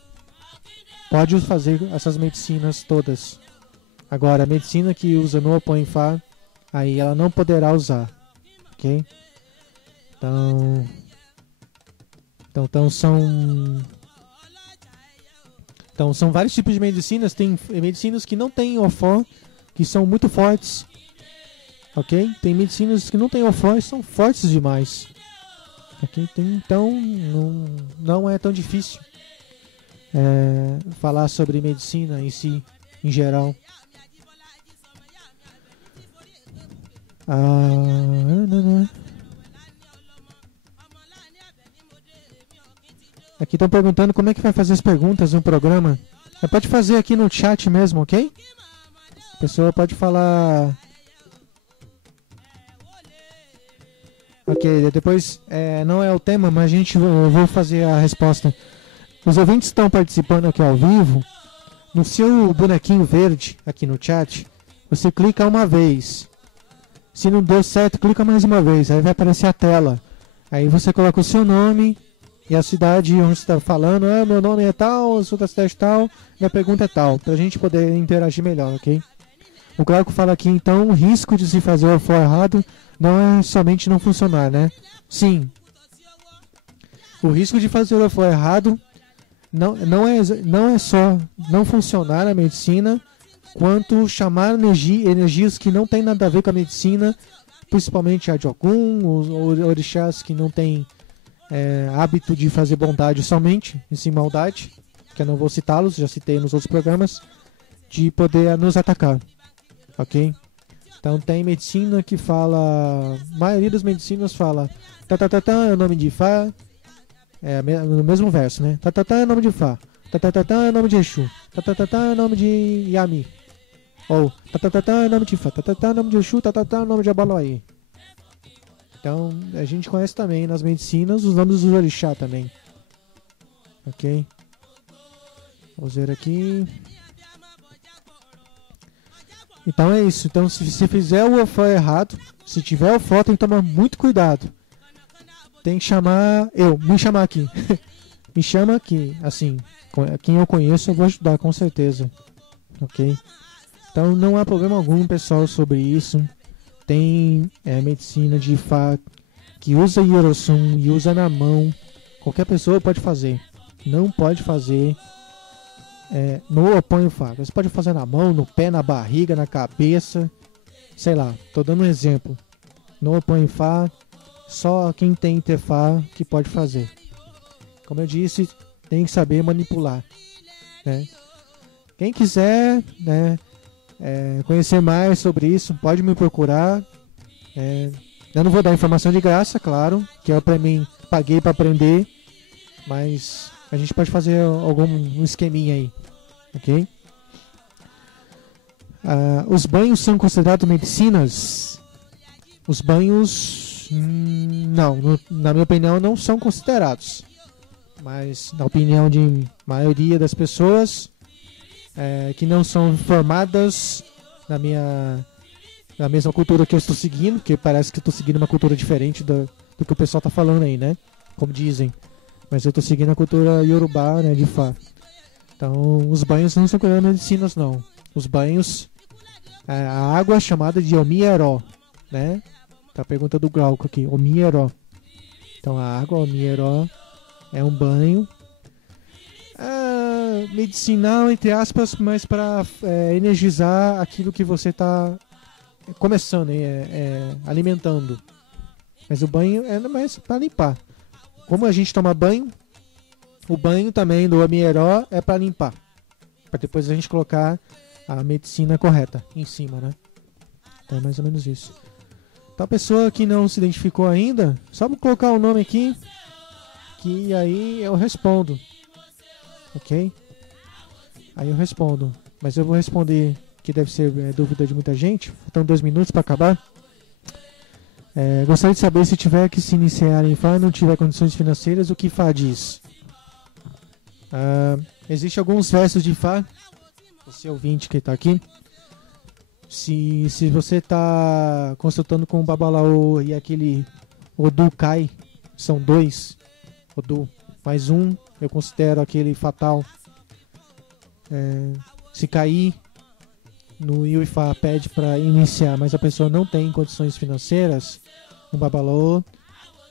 pode fazer essas medicinas todas. Agora, a medicina que usa no Panfá, aí ela não poderá usar, ok? Então são vários tipos de medicinas. Tem medicinas que não têm Ofó, que são muito fortes, ok? Tem medicinas que não têm Ofó e são fortes demais, ok? Então não é tão difícil falar sobre medicina em si, em geral. Aqui estão perguntando como é que vai fazer as perguntas no programa. Pode fazer aqui no chat mesmo, ok? A pessoa pode falar. Ok, depois não é o tema, mas eu vou fazer a resposta. Os ouvintes estão participando aqui ao vivo. No seu bonequinho verde aqui no chat, você clica uma vez. Se não deu certo, clica mais uma vez. Aí vai aparecer a tela. Aí você coloca o seu nome e a cidade onde você está falando. Meu nome é tal, eu sou da cidade tal, minha pergunta é tal. Pra gente poder interagir melhor, ok? O Glauco fala aqui, então, o risco de se fazer o for errado não é somente não funcionar, né? Sim. O risco de fazer o for errado não é só não funcionar a medicina, quanto chamar energias que não tem nada a ver com a medicina, principalmente a de Ogum, os orixás que não têm hábito de fazer bondade somente, e sim maldade, que eu não vou citá-los, já citei nos outros programas, de poder nos atacar, ok? Então tem medicina que fala, a maioria das medicinas fala é o nome de Fá, no mesmo verso, né? É o nome de Fá, é o nome de Exu, é o nome de Yami, ou é o nome de Fá, é o nome de Exu, é o nome de Abaloaí. Então a gente conhece também nas medicinas os nomes dos orixá também, ok? Vamos ver aqui. Então é isso. Então se fizer o ofó errado, se tiver ofó, tem que tomar muito cuidado. Tem que chamar me chamar aqui. Me chama aqui, assim, quem eu conheço eu vou ajudar com certeza, ok? Então não há problema algum, pessoal, sobre isso. Tem medicina de Ifá que usa Yorosum e usa na mão. Qualquer pessoa pode fazer. Não pode fazer no Opon Ifá. Você pode fazer na mão, no pé, na barriga, na cabeça. Sei lá, tô dando um exemplo. No Opon Ifá, só quem tem Tefá que pode fazer. Como eu disse, tem que saber manipular, né? Quem quiser, né, conhecer mais sobre isso, pode me procurar. Eu não vou dar informação de graça, claro, que eu paguei para aprender, mas a gente pode fazer algum esqueminha aí, ok? Os banhos são considerados medicinas? Os banhos, não, na minha opinião, não são considerados, mas na opinião de maioria das pessoas que não são formadas na mesma cultura que eu estou seguindo, porque parece que eu estou seguindo uma cultura diferente do que o pessoal está falando aí, né? Como dizem. Mas eu estou seguindo a cultura Yorubá, né, de Fá. Então, os banhos não são medicinas, não. Os banhos, a água é chamada de Omieró, né? Tá a pergunta do Glauco aqui, Omieró. Então, a água Omieró é um banho medicinal, entre aspas, mas para energizar aquilo que você está começando, alimentando. Mas o banho é mais para limpar. Como a gente toma banho, o banho também do Omieró é para limpar, para depois a gente colocar a medicina correta em cima, né? Então é mais ou menos isso. Então a pessoa que não se identificou ainda, só vou colocar o nome aqui, que aí eu respondo, ok? Aí eu respondo, mas eu vou responder que deve ser dúvida de muita gente. Faltam 2 minutos para acabar. Gostaria de saber se tiver que se iniciar em Fá e não tiver condições financeiras, o que Fá diz? Existem alguns versos de Fá, você ouvinte que está aqui. Se você está consultando com o Babalaô e aquele Odu Kai, são 2, Odu. Mais um, eu considero aquele fatal. Se cair no Ifá pede para iniciar, mas a pessoa não tem condições financeiras, o Babalô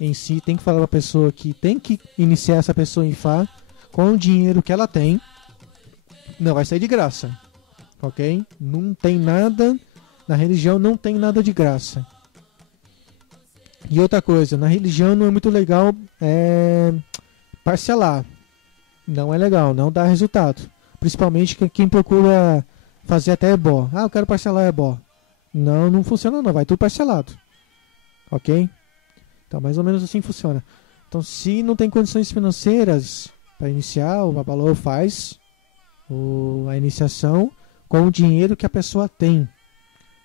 em si tem que falar para a pessoa que tem que iniciar essa pessoa em Ifá com o dinheiro que ela tem. Não vai sair de graça, ok? Não tem nada, na religião não tem nada de graça. E outra coisa, na religião não é muito legal parcelar. Não é legal, não dá resultado. Principalmente quem procura fazer até ebó. Ah, eu quero parcelar ebó. Não, não funciona não, vai tudo parcelado. Ok? Então mais ou menos assim funciona. Então se não tem condições financeiras para iniciar, o Babalô faz a iniciação com o dinheiro que a pessoa tem.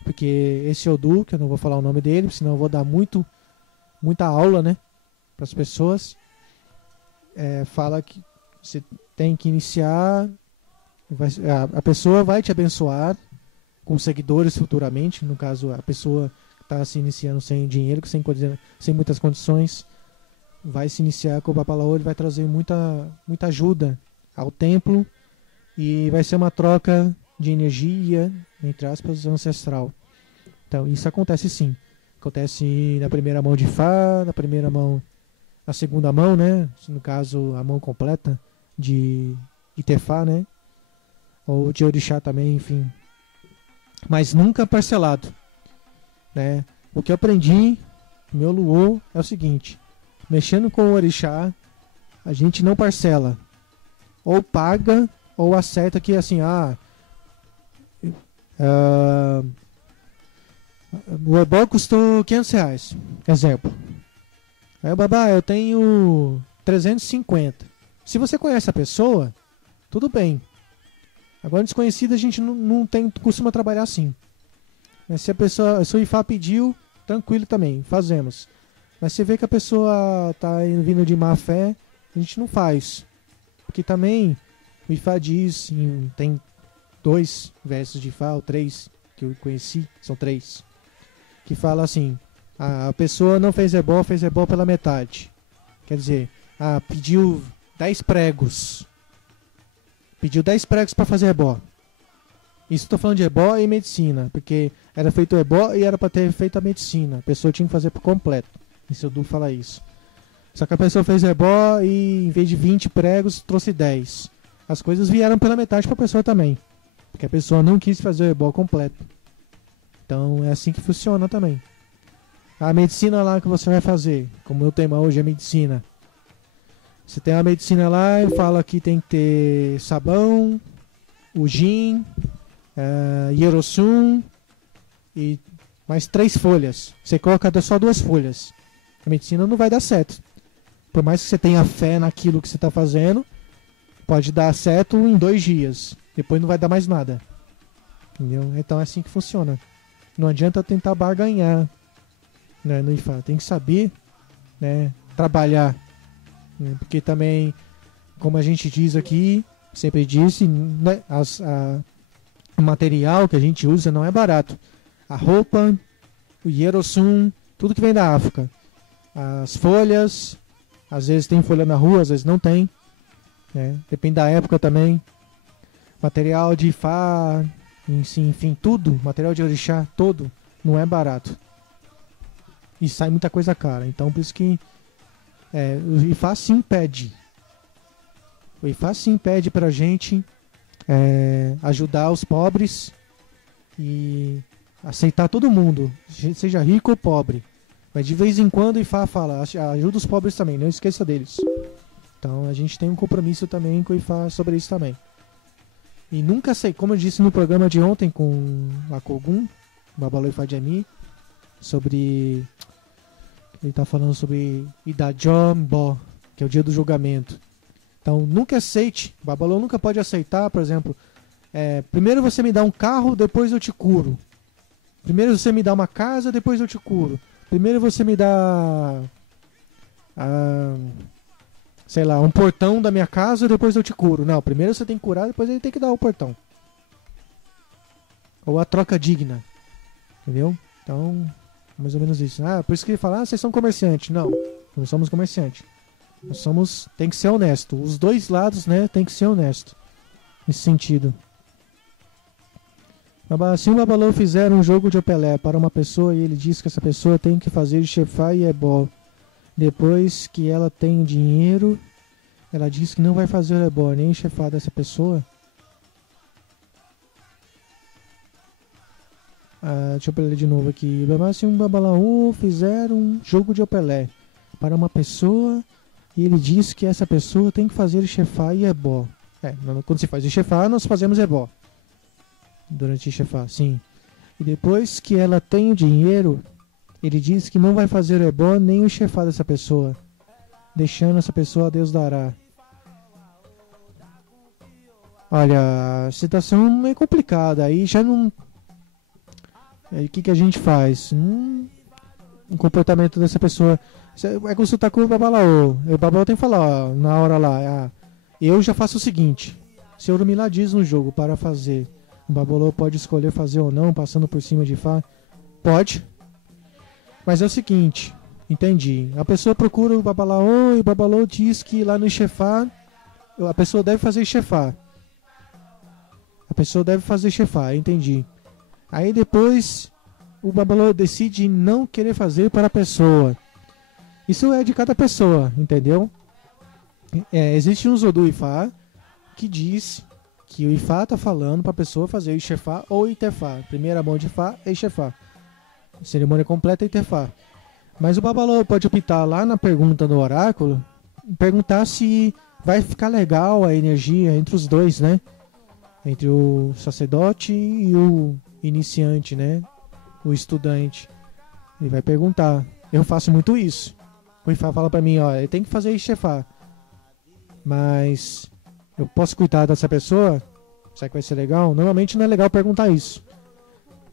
Porque esse Odu, que eu não vou falar o nome dele, senão eu vou dar muita aula, né, para as pessoas, fala que você tem que iniciar, a pessoa vai te abençoar com seguidores futuramente, no caso a pessoa que está se iniciando sem dinheiro, sem muitas condições, vai se iniciar com o Babalaô, ele vai trazer muita ajuda ao templo e vai ser uma troca de energia, entre aspas, ancestral. Então isso acontece sim. Acontece na primeira mão de Fá, na segunda mão, né? No caso, a mão completa de Itefá, né? Ou de Orixá também, enfim. Mas nunca parcelado, né? O que eu aprendi, meu Luô, é o seguinte: mexendo com o Orixá, a gente não parcela. Ou paga, ou acerta que assim, o ebó custou R$500, exemplo. Aí o babá, eu tenho 350. Se você conhece a pessoa, tudo bem. Agora desconhecida a gente não costuma trabalhar assim. Mas se o Ifá pediu, tranquilo também, fazemos. Mas se vê que a pessoa está vindo de má fé, a gente não faz. Porque também o Ifá diz, tem 2 versos de Ifá, ou 3 que eu conheci, são 3. Que fala assim: a pessoa não fez ebó pela metade. Quer dizer, pediu 10 pregos. Pediu 10 pregos para fazer ebó. Isso estou falando de ebó e medicina, porque era feito o ebó e era para ter feito a medicina. A pessoa tinha que fazer por completo. Isso o Du fala isso. Só que a pessoa fez ebó e em vez de 20 pregos, trouxe 10. As coisas vieram pela metade para a pessoa também, porque a pessoa não quis fazer o ebó completo. Então é assim que funciona também. A medicina lá que você vai fazer, como o meu tema hoje é medicina. Você tem a medicina lá e fala que tem que ter sabão, o gin, hierossum e mais 3 folhas. Você coloca só 2 folhas. A medicina não vai dar certo. Por mais que você tenha fé naquilo que você está fazendo, pode dar certo em 2 dias. Depois não vai dar mais nada. Entendeu? Então é assim que funciona. Não adianta tentar barganhar, né, no Ifá. Tem que saber, né, trabalhar. Né, porque também, como a gente diz aqui, sempre disse, né, o material que a gente usa não é barato. A roupa, o hierossum, tudo que vem da África. As folhas, às vezes tem folha na rua, às vezes não tem. Né, depende da época também. Material de Ifá, enfim, tudo, material de orixá, todo, não é barato. E sai muita coisa cara. Então por isso que o Ifá sim pede. O Ifá sim pede pra gente ajudar os pobres e aceitar todo mundo, seja rico ou pobre. Mas de vez em quando o Ifá fala, ajuda os pobres também, não esqueça deles. Então a gente tem um compromisso também com o Ifá sobre isso também. E nunca sei, como eu disse no programa de ontem com a Kogun, Babalô Ifá de Ami, sobre... Ele está falando sobre Idajọ́ Mbọ́, que é o dia do julgamento. Então nunca aceite, o Babalô nunca pode aceitar, por exemplo, primeiro você me dá um carro, depois eu te curo. Primeiro você me dá uma casa, depois eu te curo. Primeiro você me dá... sei lá, um portão da minha casa, depois eu te curo. Não, primeiro você tem que curar, depois ele tem que dar o portão. Ou a troca digna. Entendeu? Então, mais ou menos isso. Por isso que ele fala, vocês são comerciantes. Não, não somos comerciantes. Tem que ser honesto. Os dois lados, né, tem que ser honesto. Nesse sentido. Se um babalô fizer um jogo de Opelé para uma pessoa e ele diz que essa pessoa tem que fazer de chefar e ebó, depois que ela tem dinheiro, ela diz que não vai fazer o ebó nem chefar dessa pessoa. Deixa eu ler de novo aqui. Se um babalaú fizer um jogo de Opelé para uma pessoa e ele diz que essa pessoa tem que fazer chefar e ebó. Quando se faz o chefar, nós fazemos ebó. Durante o chefar, sim. E depois que ela tem o dinheiro, ele diz que não vai fazer o ebó nem o chefar dessa pessoa, deixando essa pessoa a Deus dará. Olha, a situação é complicada. Aí já não... O que a gente faz? O comportamento dessa pessoa... É consultar com o babalaô. O babalaô tem que falar, ó, na hora lá. Eu já faço o seguinte. Se o Urumilá diz no jogo para fazer... O babalô pode escolher fazer ou não, passando por cima de Fá? Pode. Mas é o seguinte, entendi. A pessoa procura o babalaô e o babalô diz que lá no chefar, a pessoa deve fazer chefar. Entendi. Aí depois o babalô decide não querer fazer para a pessoa. Isso é de cada pessoa, entendeu? Existe um Zodu Ifá que diz... que o Ifá está falando para a pessoa fazer o Ixefá ou Itefá. Primeira mão de Fá é Ixefá. Cerimônia completa é Itefá. Mas o babalô pode optar lá na pergunta do oráculo, perguntar se vai ficar legal a energia entre os dois, né? Entre o sacerdote e o iniciante, né? O estudante. Ele vai perguntar. Eu faço muito isso. O Ifá fala para mim, ele tem que fazer Ixefá. Mas... eu posso cuidar dessa pessoa? Será que vai ser legal? Normalmente não é legal perguntar isso.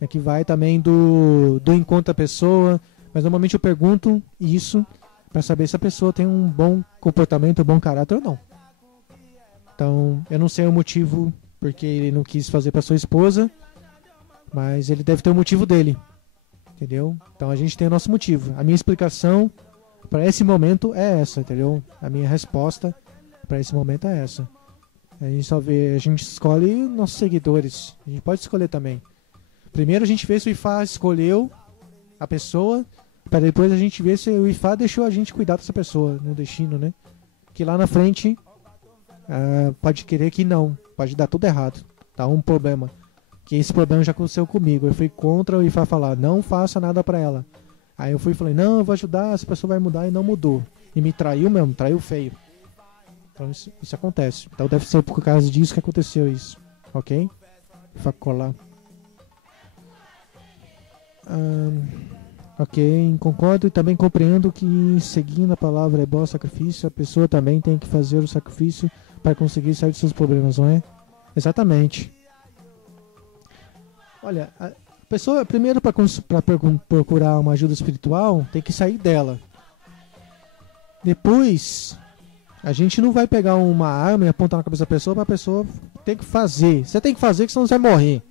É que vai também do encontro da pessoa. Mas normalmente eu pergunto isso para saber se a pessoa tem um bom comportamento, um bom caráter ou não. Então, eu não sei o motivo porque ele não quis fazer para sua esposa. Mas ele deve ter o motivo dele. Entendeu? Então a gente tem o nosso motivo. A minha explicação para esse momento é essa, entendeu? A minha resposta para esse momento é essa. A gente escolhe nossos seguidores. A gente pode escolher também. Primeiro a gente vê se o Ifá escolheu a pessoa, para depois a gente ver se o Ifá deixou a gente cuidar dessa pessoa no destino, né? Que lá na frente pode querer que não, pode dar tudo errado, tá um problema. Que esse problema já aconteceu comigo. Eu fui contra o Ifá falar, não faça nada para ela. Aí eu fui e falei, não, eu vou ajudar, essa pessoa vai mudar, e não mudou. E me traiu mesmo, traiu feio. Então isso acontece. Então deve ser por causa disso que aconteceu isso. Ok? Facolar. Ok, concordo e também compreendo que seguindo a palavra ebó, sacrifício, a pessoa também tem que fazer o sacrifício para conseguir sair dos seus problemas, não é? Exatamente. Olha, a pessoa primeiro para procurar uma ajuda espiritual tem que sair dela. Depois... a gente não vai pegar uma arma e apontar na cabeça da pessoa para a pessoa ter que fazer. Você tem que fazer, que senão você vai morrer.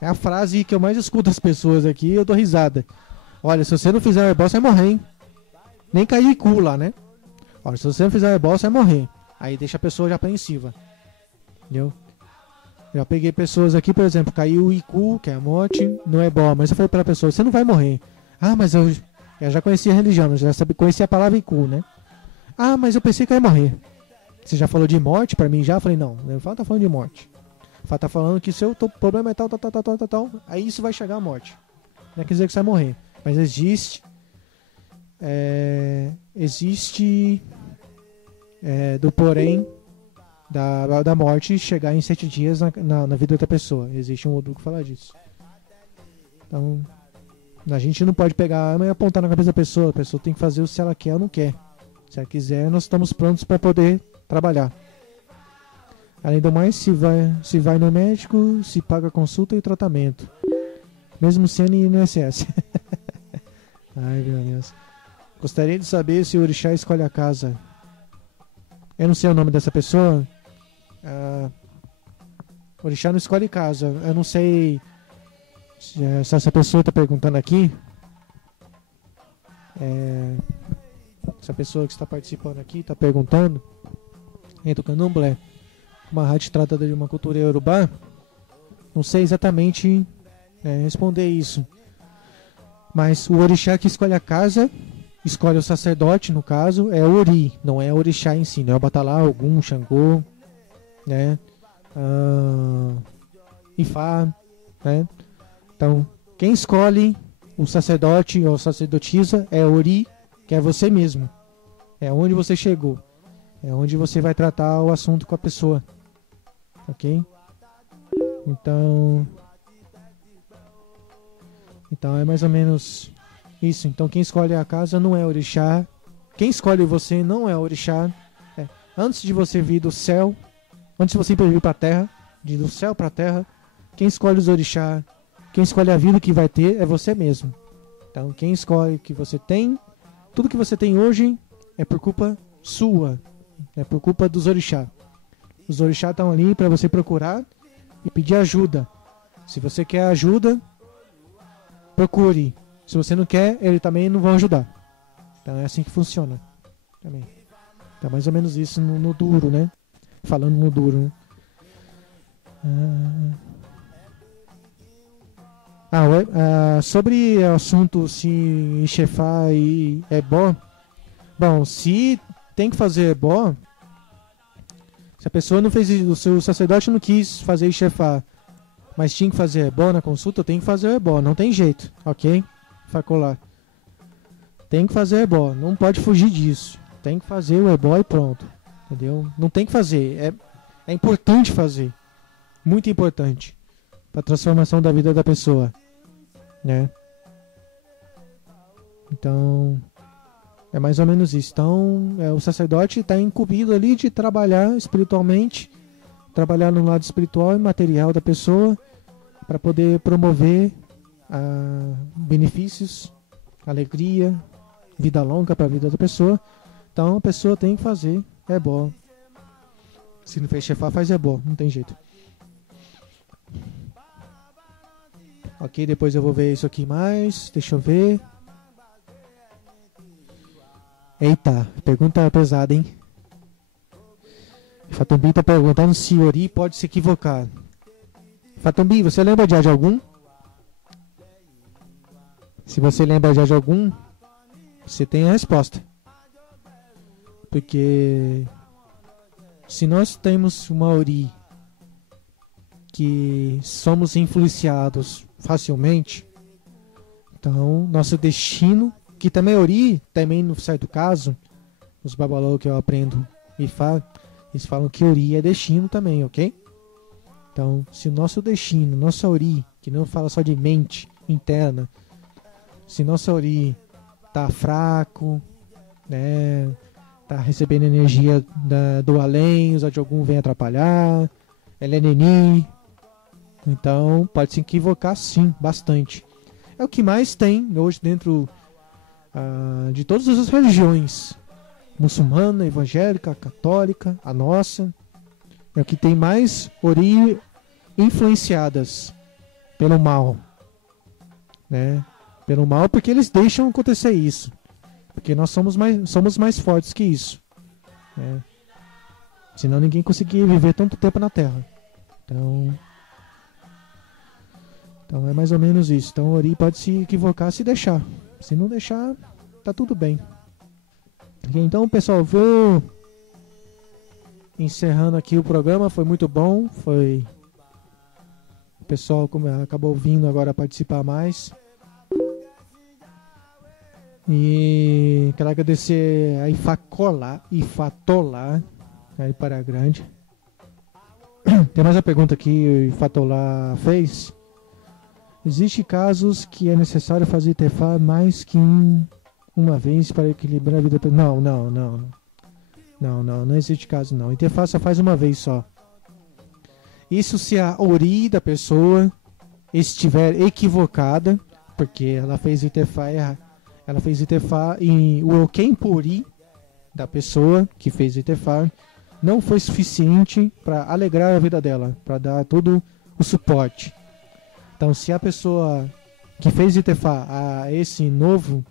É a frase que eu mais escuto das pessoas aqui e eu dou risada. Olha, se você não fizer o ebó, você vai morrer, hein? Nem cair o Iku lá, né? Olha, se você não fizer o ebó, você vai morrer. Aí deixa a pessoa já apreensiva. Entendeu? Eu peguei pessoas aqui, por exemplo, caiu o Iku, que é a morte, no ebó. Mas eu falei para a pessoa, você não vai morrer. Mas eu já conhecia a religião, eu já conhecia a palavra Iku, né? Mas eu pensei que eu ia morrer. Você já falou de morte pra mim já? Eu falei, não, o Fá tá falando de morte. O Fá tá falando que seu problema é tal. Aí isso vai chegar à morte. Não quer dizer que você vai morrer. Mas existe... do porém da morte chegar em 7 dias na vida da pessoa. Existe um Odu que fala disso. Então, a gente não pode pegar a arma e apontar na cabeça da pessoa. A pessoa tem que fazer o se ela quer ou não quer. Se ela quiser, nós estamos prontos para poder trabalhar. Além do mais, se vai no médico, se paga a consulta e o tratamento. Mesmo sendo INSS. Ai, meu Deus. Gostaria de saber se o orixá escolhe a casa. Eu não sei o nome dessa pessoa. O orixá não escolhe casa. Eu não sei se essa pessoa está perguntando aqui. Se essa pessoa que está participando aqui, está perguntando, é do Candomblé, uma rádio tratada de uma cultura iorubá, não sei exatamente responder isso. Mas o orixá que escolhe a casa, escolhe o sacerdote, no caso, é o Ori, não é o orixá em si, não é o Batalá, Ogum, Xangô, né? Ifá, né? Então, quem escolhe o sacerdote ou sacerdotisa é o Ori, que é você mesmo. É onde você chegou. É onde você vai tratar o assunto com a pessoa. Ok? Então é mais ou menos isso. Então quem escolhe a casa não é orixá. Quem escolhe você não é orixá. Antes de você vir do céu, antes de você vir para a terra, do céu para a terra, quem escolhe os orixá, quem escolhe a vida que vai ter é você mesmo. Então quem escolhe o que você tem, tudo que você tem hoje é por culpa sua, é por culpa dos orixá. Os orixá estão ali para você procurar e pedir ajuda. Se você quer ajuda, procure. Se você não quer, ele também não vai ajudar. Então é assim que funciona. Também. Então mais ou menos isso no duro, né? Falando no duro, né? Sobre o assunto se Ixefá e Ebó. Bom, se tem que fazer Ebó, se a pessoa não fez, o seu sacerdote não quis fazer Ixefá, mas tinha que fazer Ebó na consulta, tem que fazer o Ebó, não tem jeito, ok? Facolar. Tem que fazer Ebó, não pode fugir disso. Tem que fazer o Ebó e pronto, entendeu? Não tem que fazer, é importante fazer, muito importante, para a transformação da vida da pessoa, né? Então, é mais ou menos isso. Então, o sacerdote está incumbido ali de trabalhar espiritualmente, trabalhar no lado espiritual e material da pessoa, para poder promover benefícios, alegria, vida longa para a vida da pessoa. Então, a pessoa tem que fazer Ebó. Se não fez Ixefá, faz Ebó, não tem jeito. Ok, depois eu vou ver isso aqui mais. Deixa eu ver. Eita, pergunta pesada, hein? Fatumbi tá perguntando se Ori pode se equivocar. Fatumbi, você lembra de algum? Se você lembra de algum, você tem a resposta. Porque se nós temos uma Ori que somos influenciados facilmente, então nosso destino, que também Ori, também no certo caso, os babalô que eu aprendo eles falam que Ori é destino também, ok? Então, se o nosso destino, nossa Ori, que não fala só de mente interna, se nossa Ori tá fraco, né, tá recebendo energia do além, os Adjogum vem atrapalhar, ela é neni, então pode se equivocar sim, bastante. É o que mais tem hoje dentro de todas as religiões, muçulmana, evangélica, católica, a nossa, é o que tem mais Ori influenciadas pelo mal, né? Pelo mal, porque eles deixam acontecer isso, porque nós somos mais fortes que isso, né? Senão ninguém conseguiria viver tanto tempo na Terra. Então é mais ou menos isso. Então o Ori pode se equivocar se deixar. Se não deixar, tá tudo bem. Então, pessoal, vou encerrando aqui o programa. Foi muito bom. O pessoal acabou vindo agora participar mais. E quero agradecer a Ifatolá, aí para Grande. Tem mais uma pergunta que o Ifatolá fez. Existe casos que é necessário fazer Tefá mais que uma vez para equilibrar a vida? Não existe caso não. Tefá só faz uma vez só. Isso se a Ori da pessoa estiver equivocada, porque ela fez Tefá errado. Ela fez Tefá e o Okempori da pessoa que fez Tefá não foi suficiente para alegrar a vida dela, para dar todo o suporte. Então, se a pessoa que fez Itefá a esse novo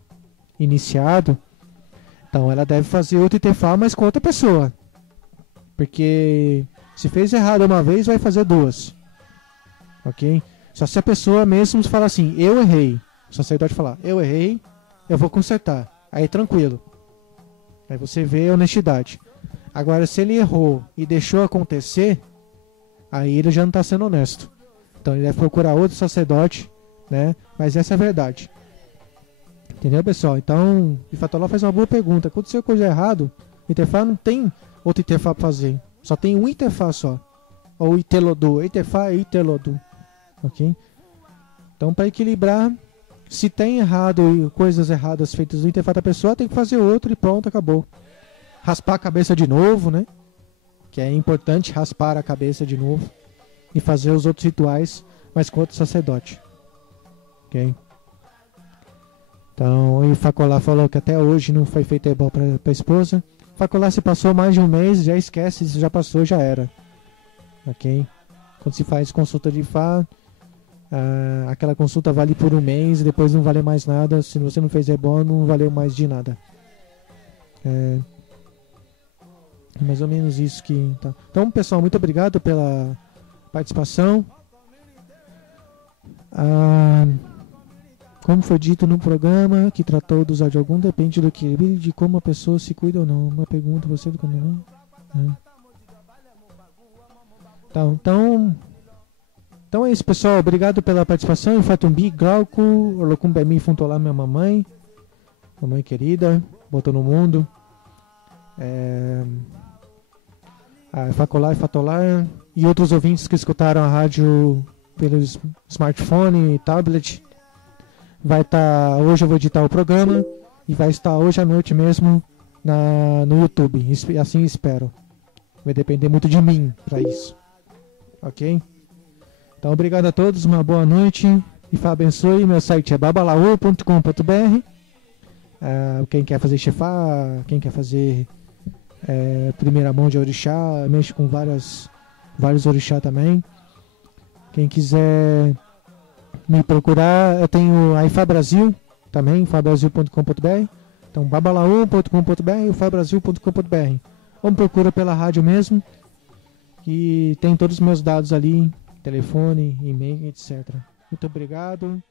iniciado, Então ela deve fazer outro Itefá, mas com outra pessoa. Porque se fez errado uma vez, vai fazer duas. Ok? Só se a pessoa mesmo fala assim, eu errei. O sacerdote falar, eu errei, eu vou consertar. Aí tranquilo. Aí você vê a honestidade. Agora, se ele errou e deixou acontecer, aí ele já não está sendo honesto. Então ele deve procurar outro sacerdote, né? Mas essa é a verdade. Entendeu, pessoal? Então, o Ifatolá faz uma boa pergunta. Aconteceu coisa errada, o Itefá não tem outro Itefá para fazer. Só tem um Itefá só. Ou Itelodu. Itefá e Itelodu. Ok? Então, para equilibrar, se tem errado coisas erradas feitas no Itefá da pessoa, tem que fazer outro e pronto, acabou. Raspar a cabeça de novo, né? Que é importante raspar a cabeça de novo. E fazer os outros rituais, mas com outro sacerdote. Ok? Então, o Facolá falou que até hoje não foi feito ebó para a esposa. Facolá, se passou mais de um mês, já esquece, se já passou, já era. Ok? Quando se faz consulta de Ifá, aquela consulta vale por um mês, depois não vale mais nada. Se você não fez ebó, não valeu mais de nada. É mais ou menos isso que... Tá. Então, pessoal, muito obrigado pela participação. Como foi dito no programa que tratou do Zod Ogum, depende do que de como a pessoa se cuida ou não. Uma pergunta, você do canal. Então é isso, pessoal. Obrigado pela participação. Fatumbi, Glauco, Orlocumbemi, Funtolá, minha mamãe querida, botou no mundo. Facolá e Fatolá e outros ouvintes que escutaram a rádio pelo smartphone e tablet. Vai estar, hoje eu vou editar o programa e vai estar hoje à noite mesmo no YouTube, assim espero. Vai depender muito de mim para isso, ok? Então obrigado a todos, uma boa noite e Fá abençoe. Meu site é babalaô.com.br. Quem quer fazer chefá, quem quer fazer primeira mão de orixá, mexe com vários orixá também. Quem quiser me procurar, eu tenho a Ifá Brasil também, fabrasil.com.br. Então babalaô.com.br e fabrasil.com.br. Ou me procura pela rádio mesmo, que tem todos os meus dados ali, telefone, e-mail, etc. Muito obrigado.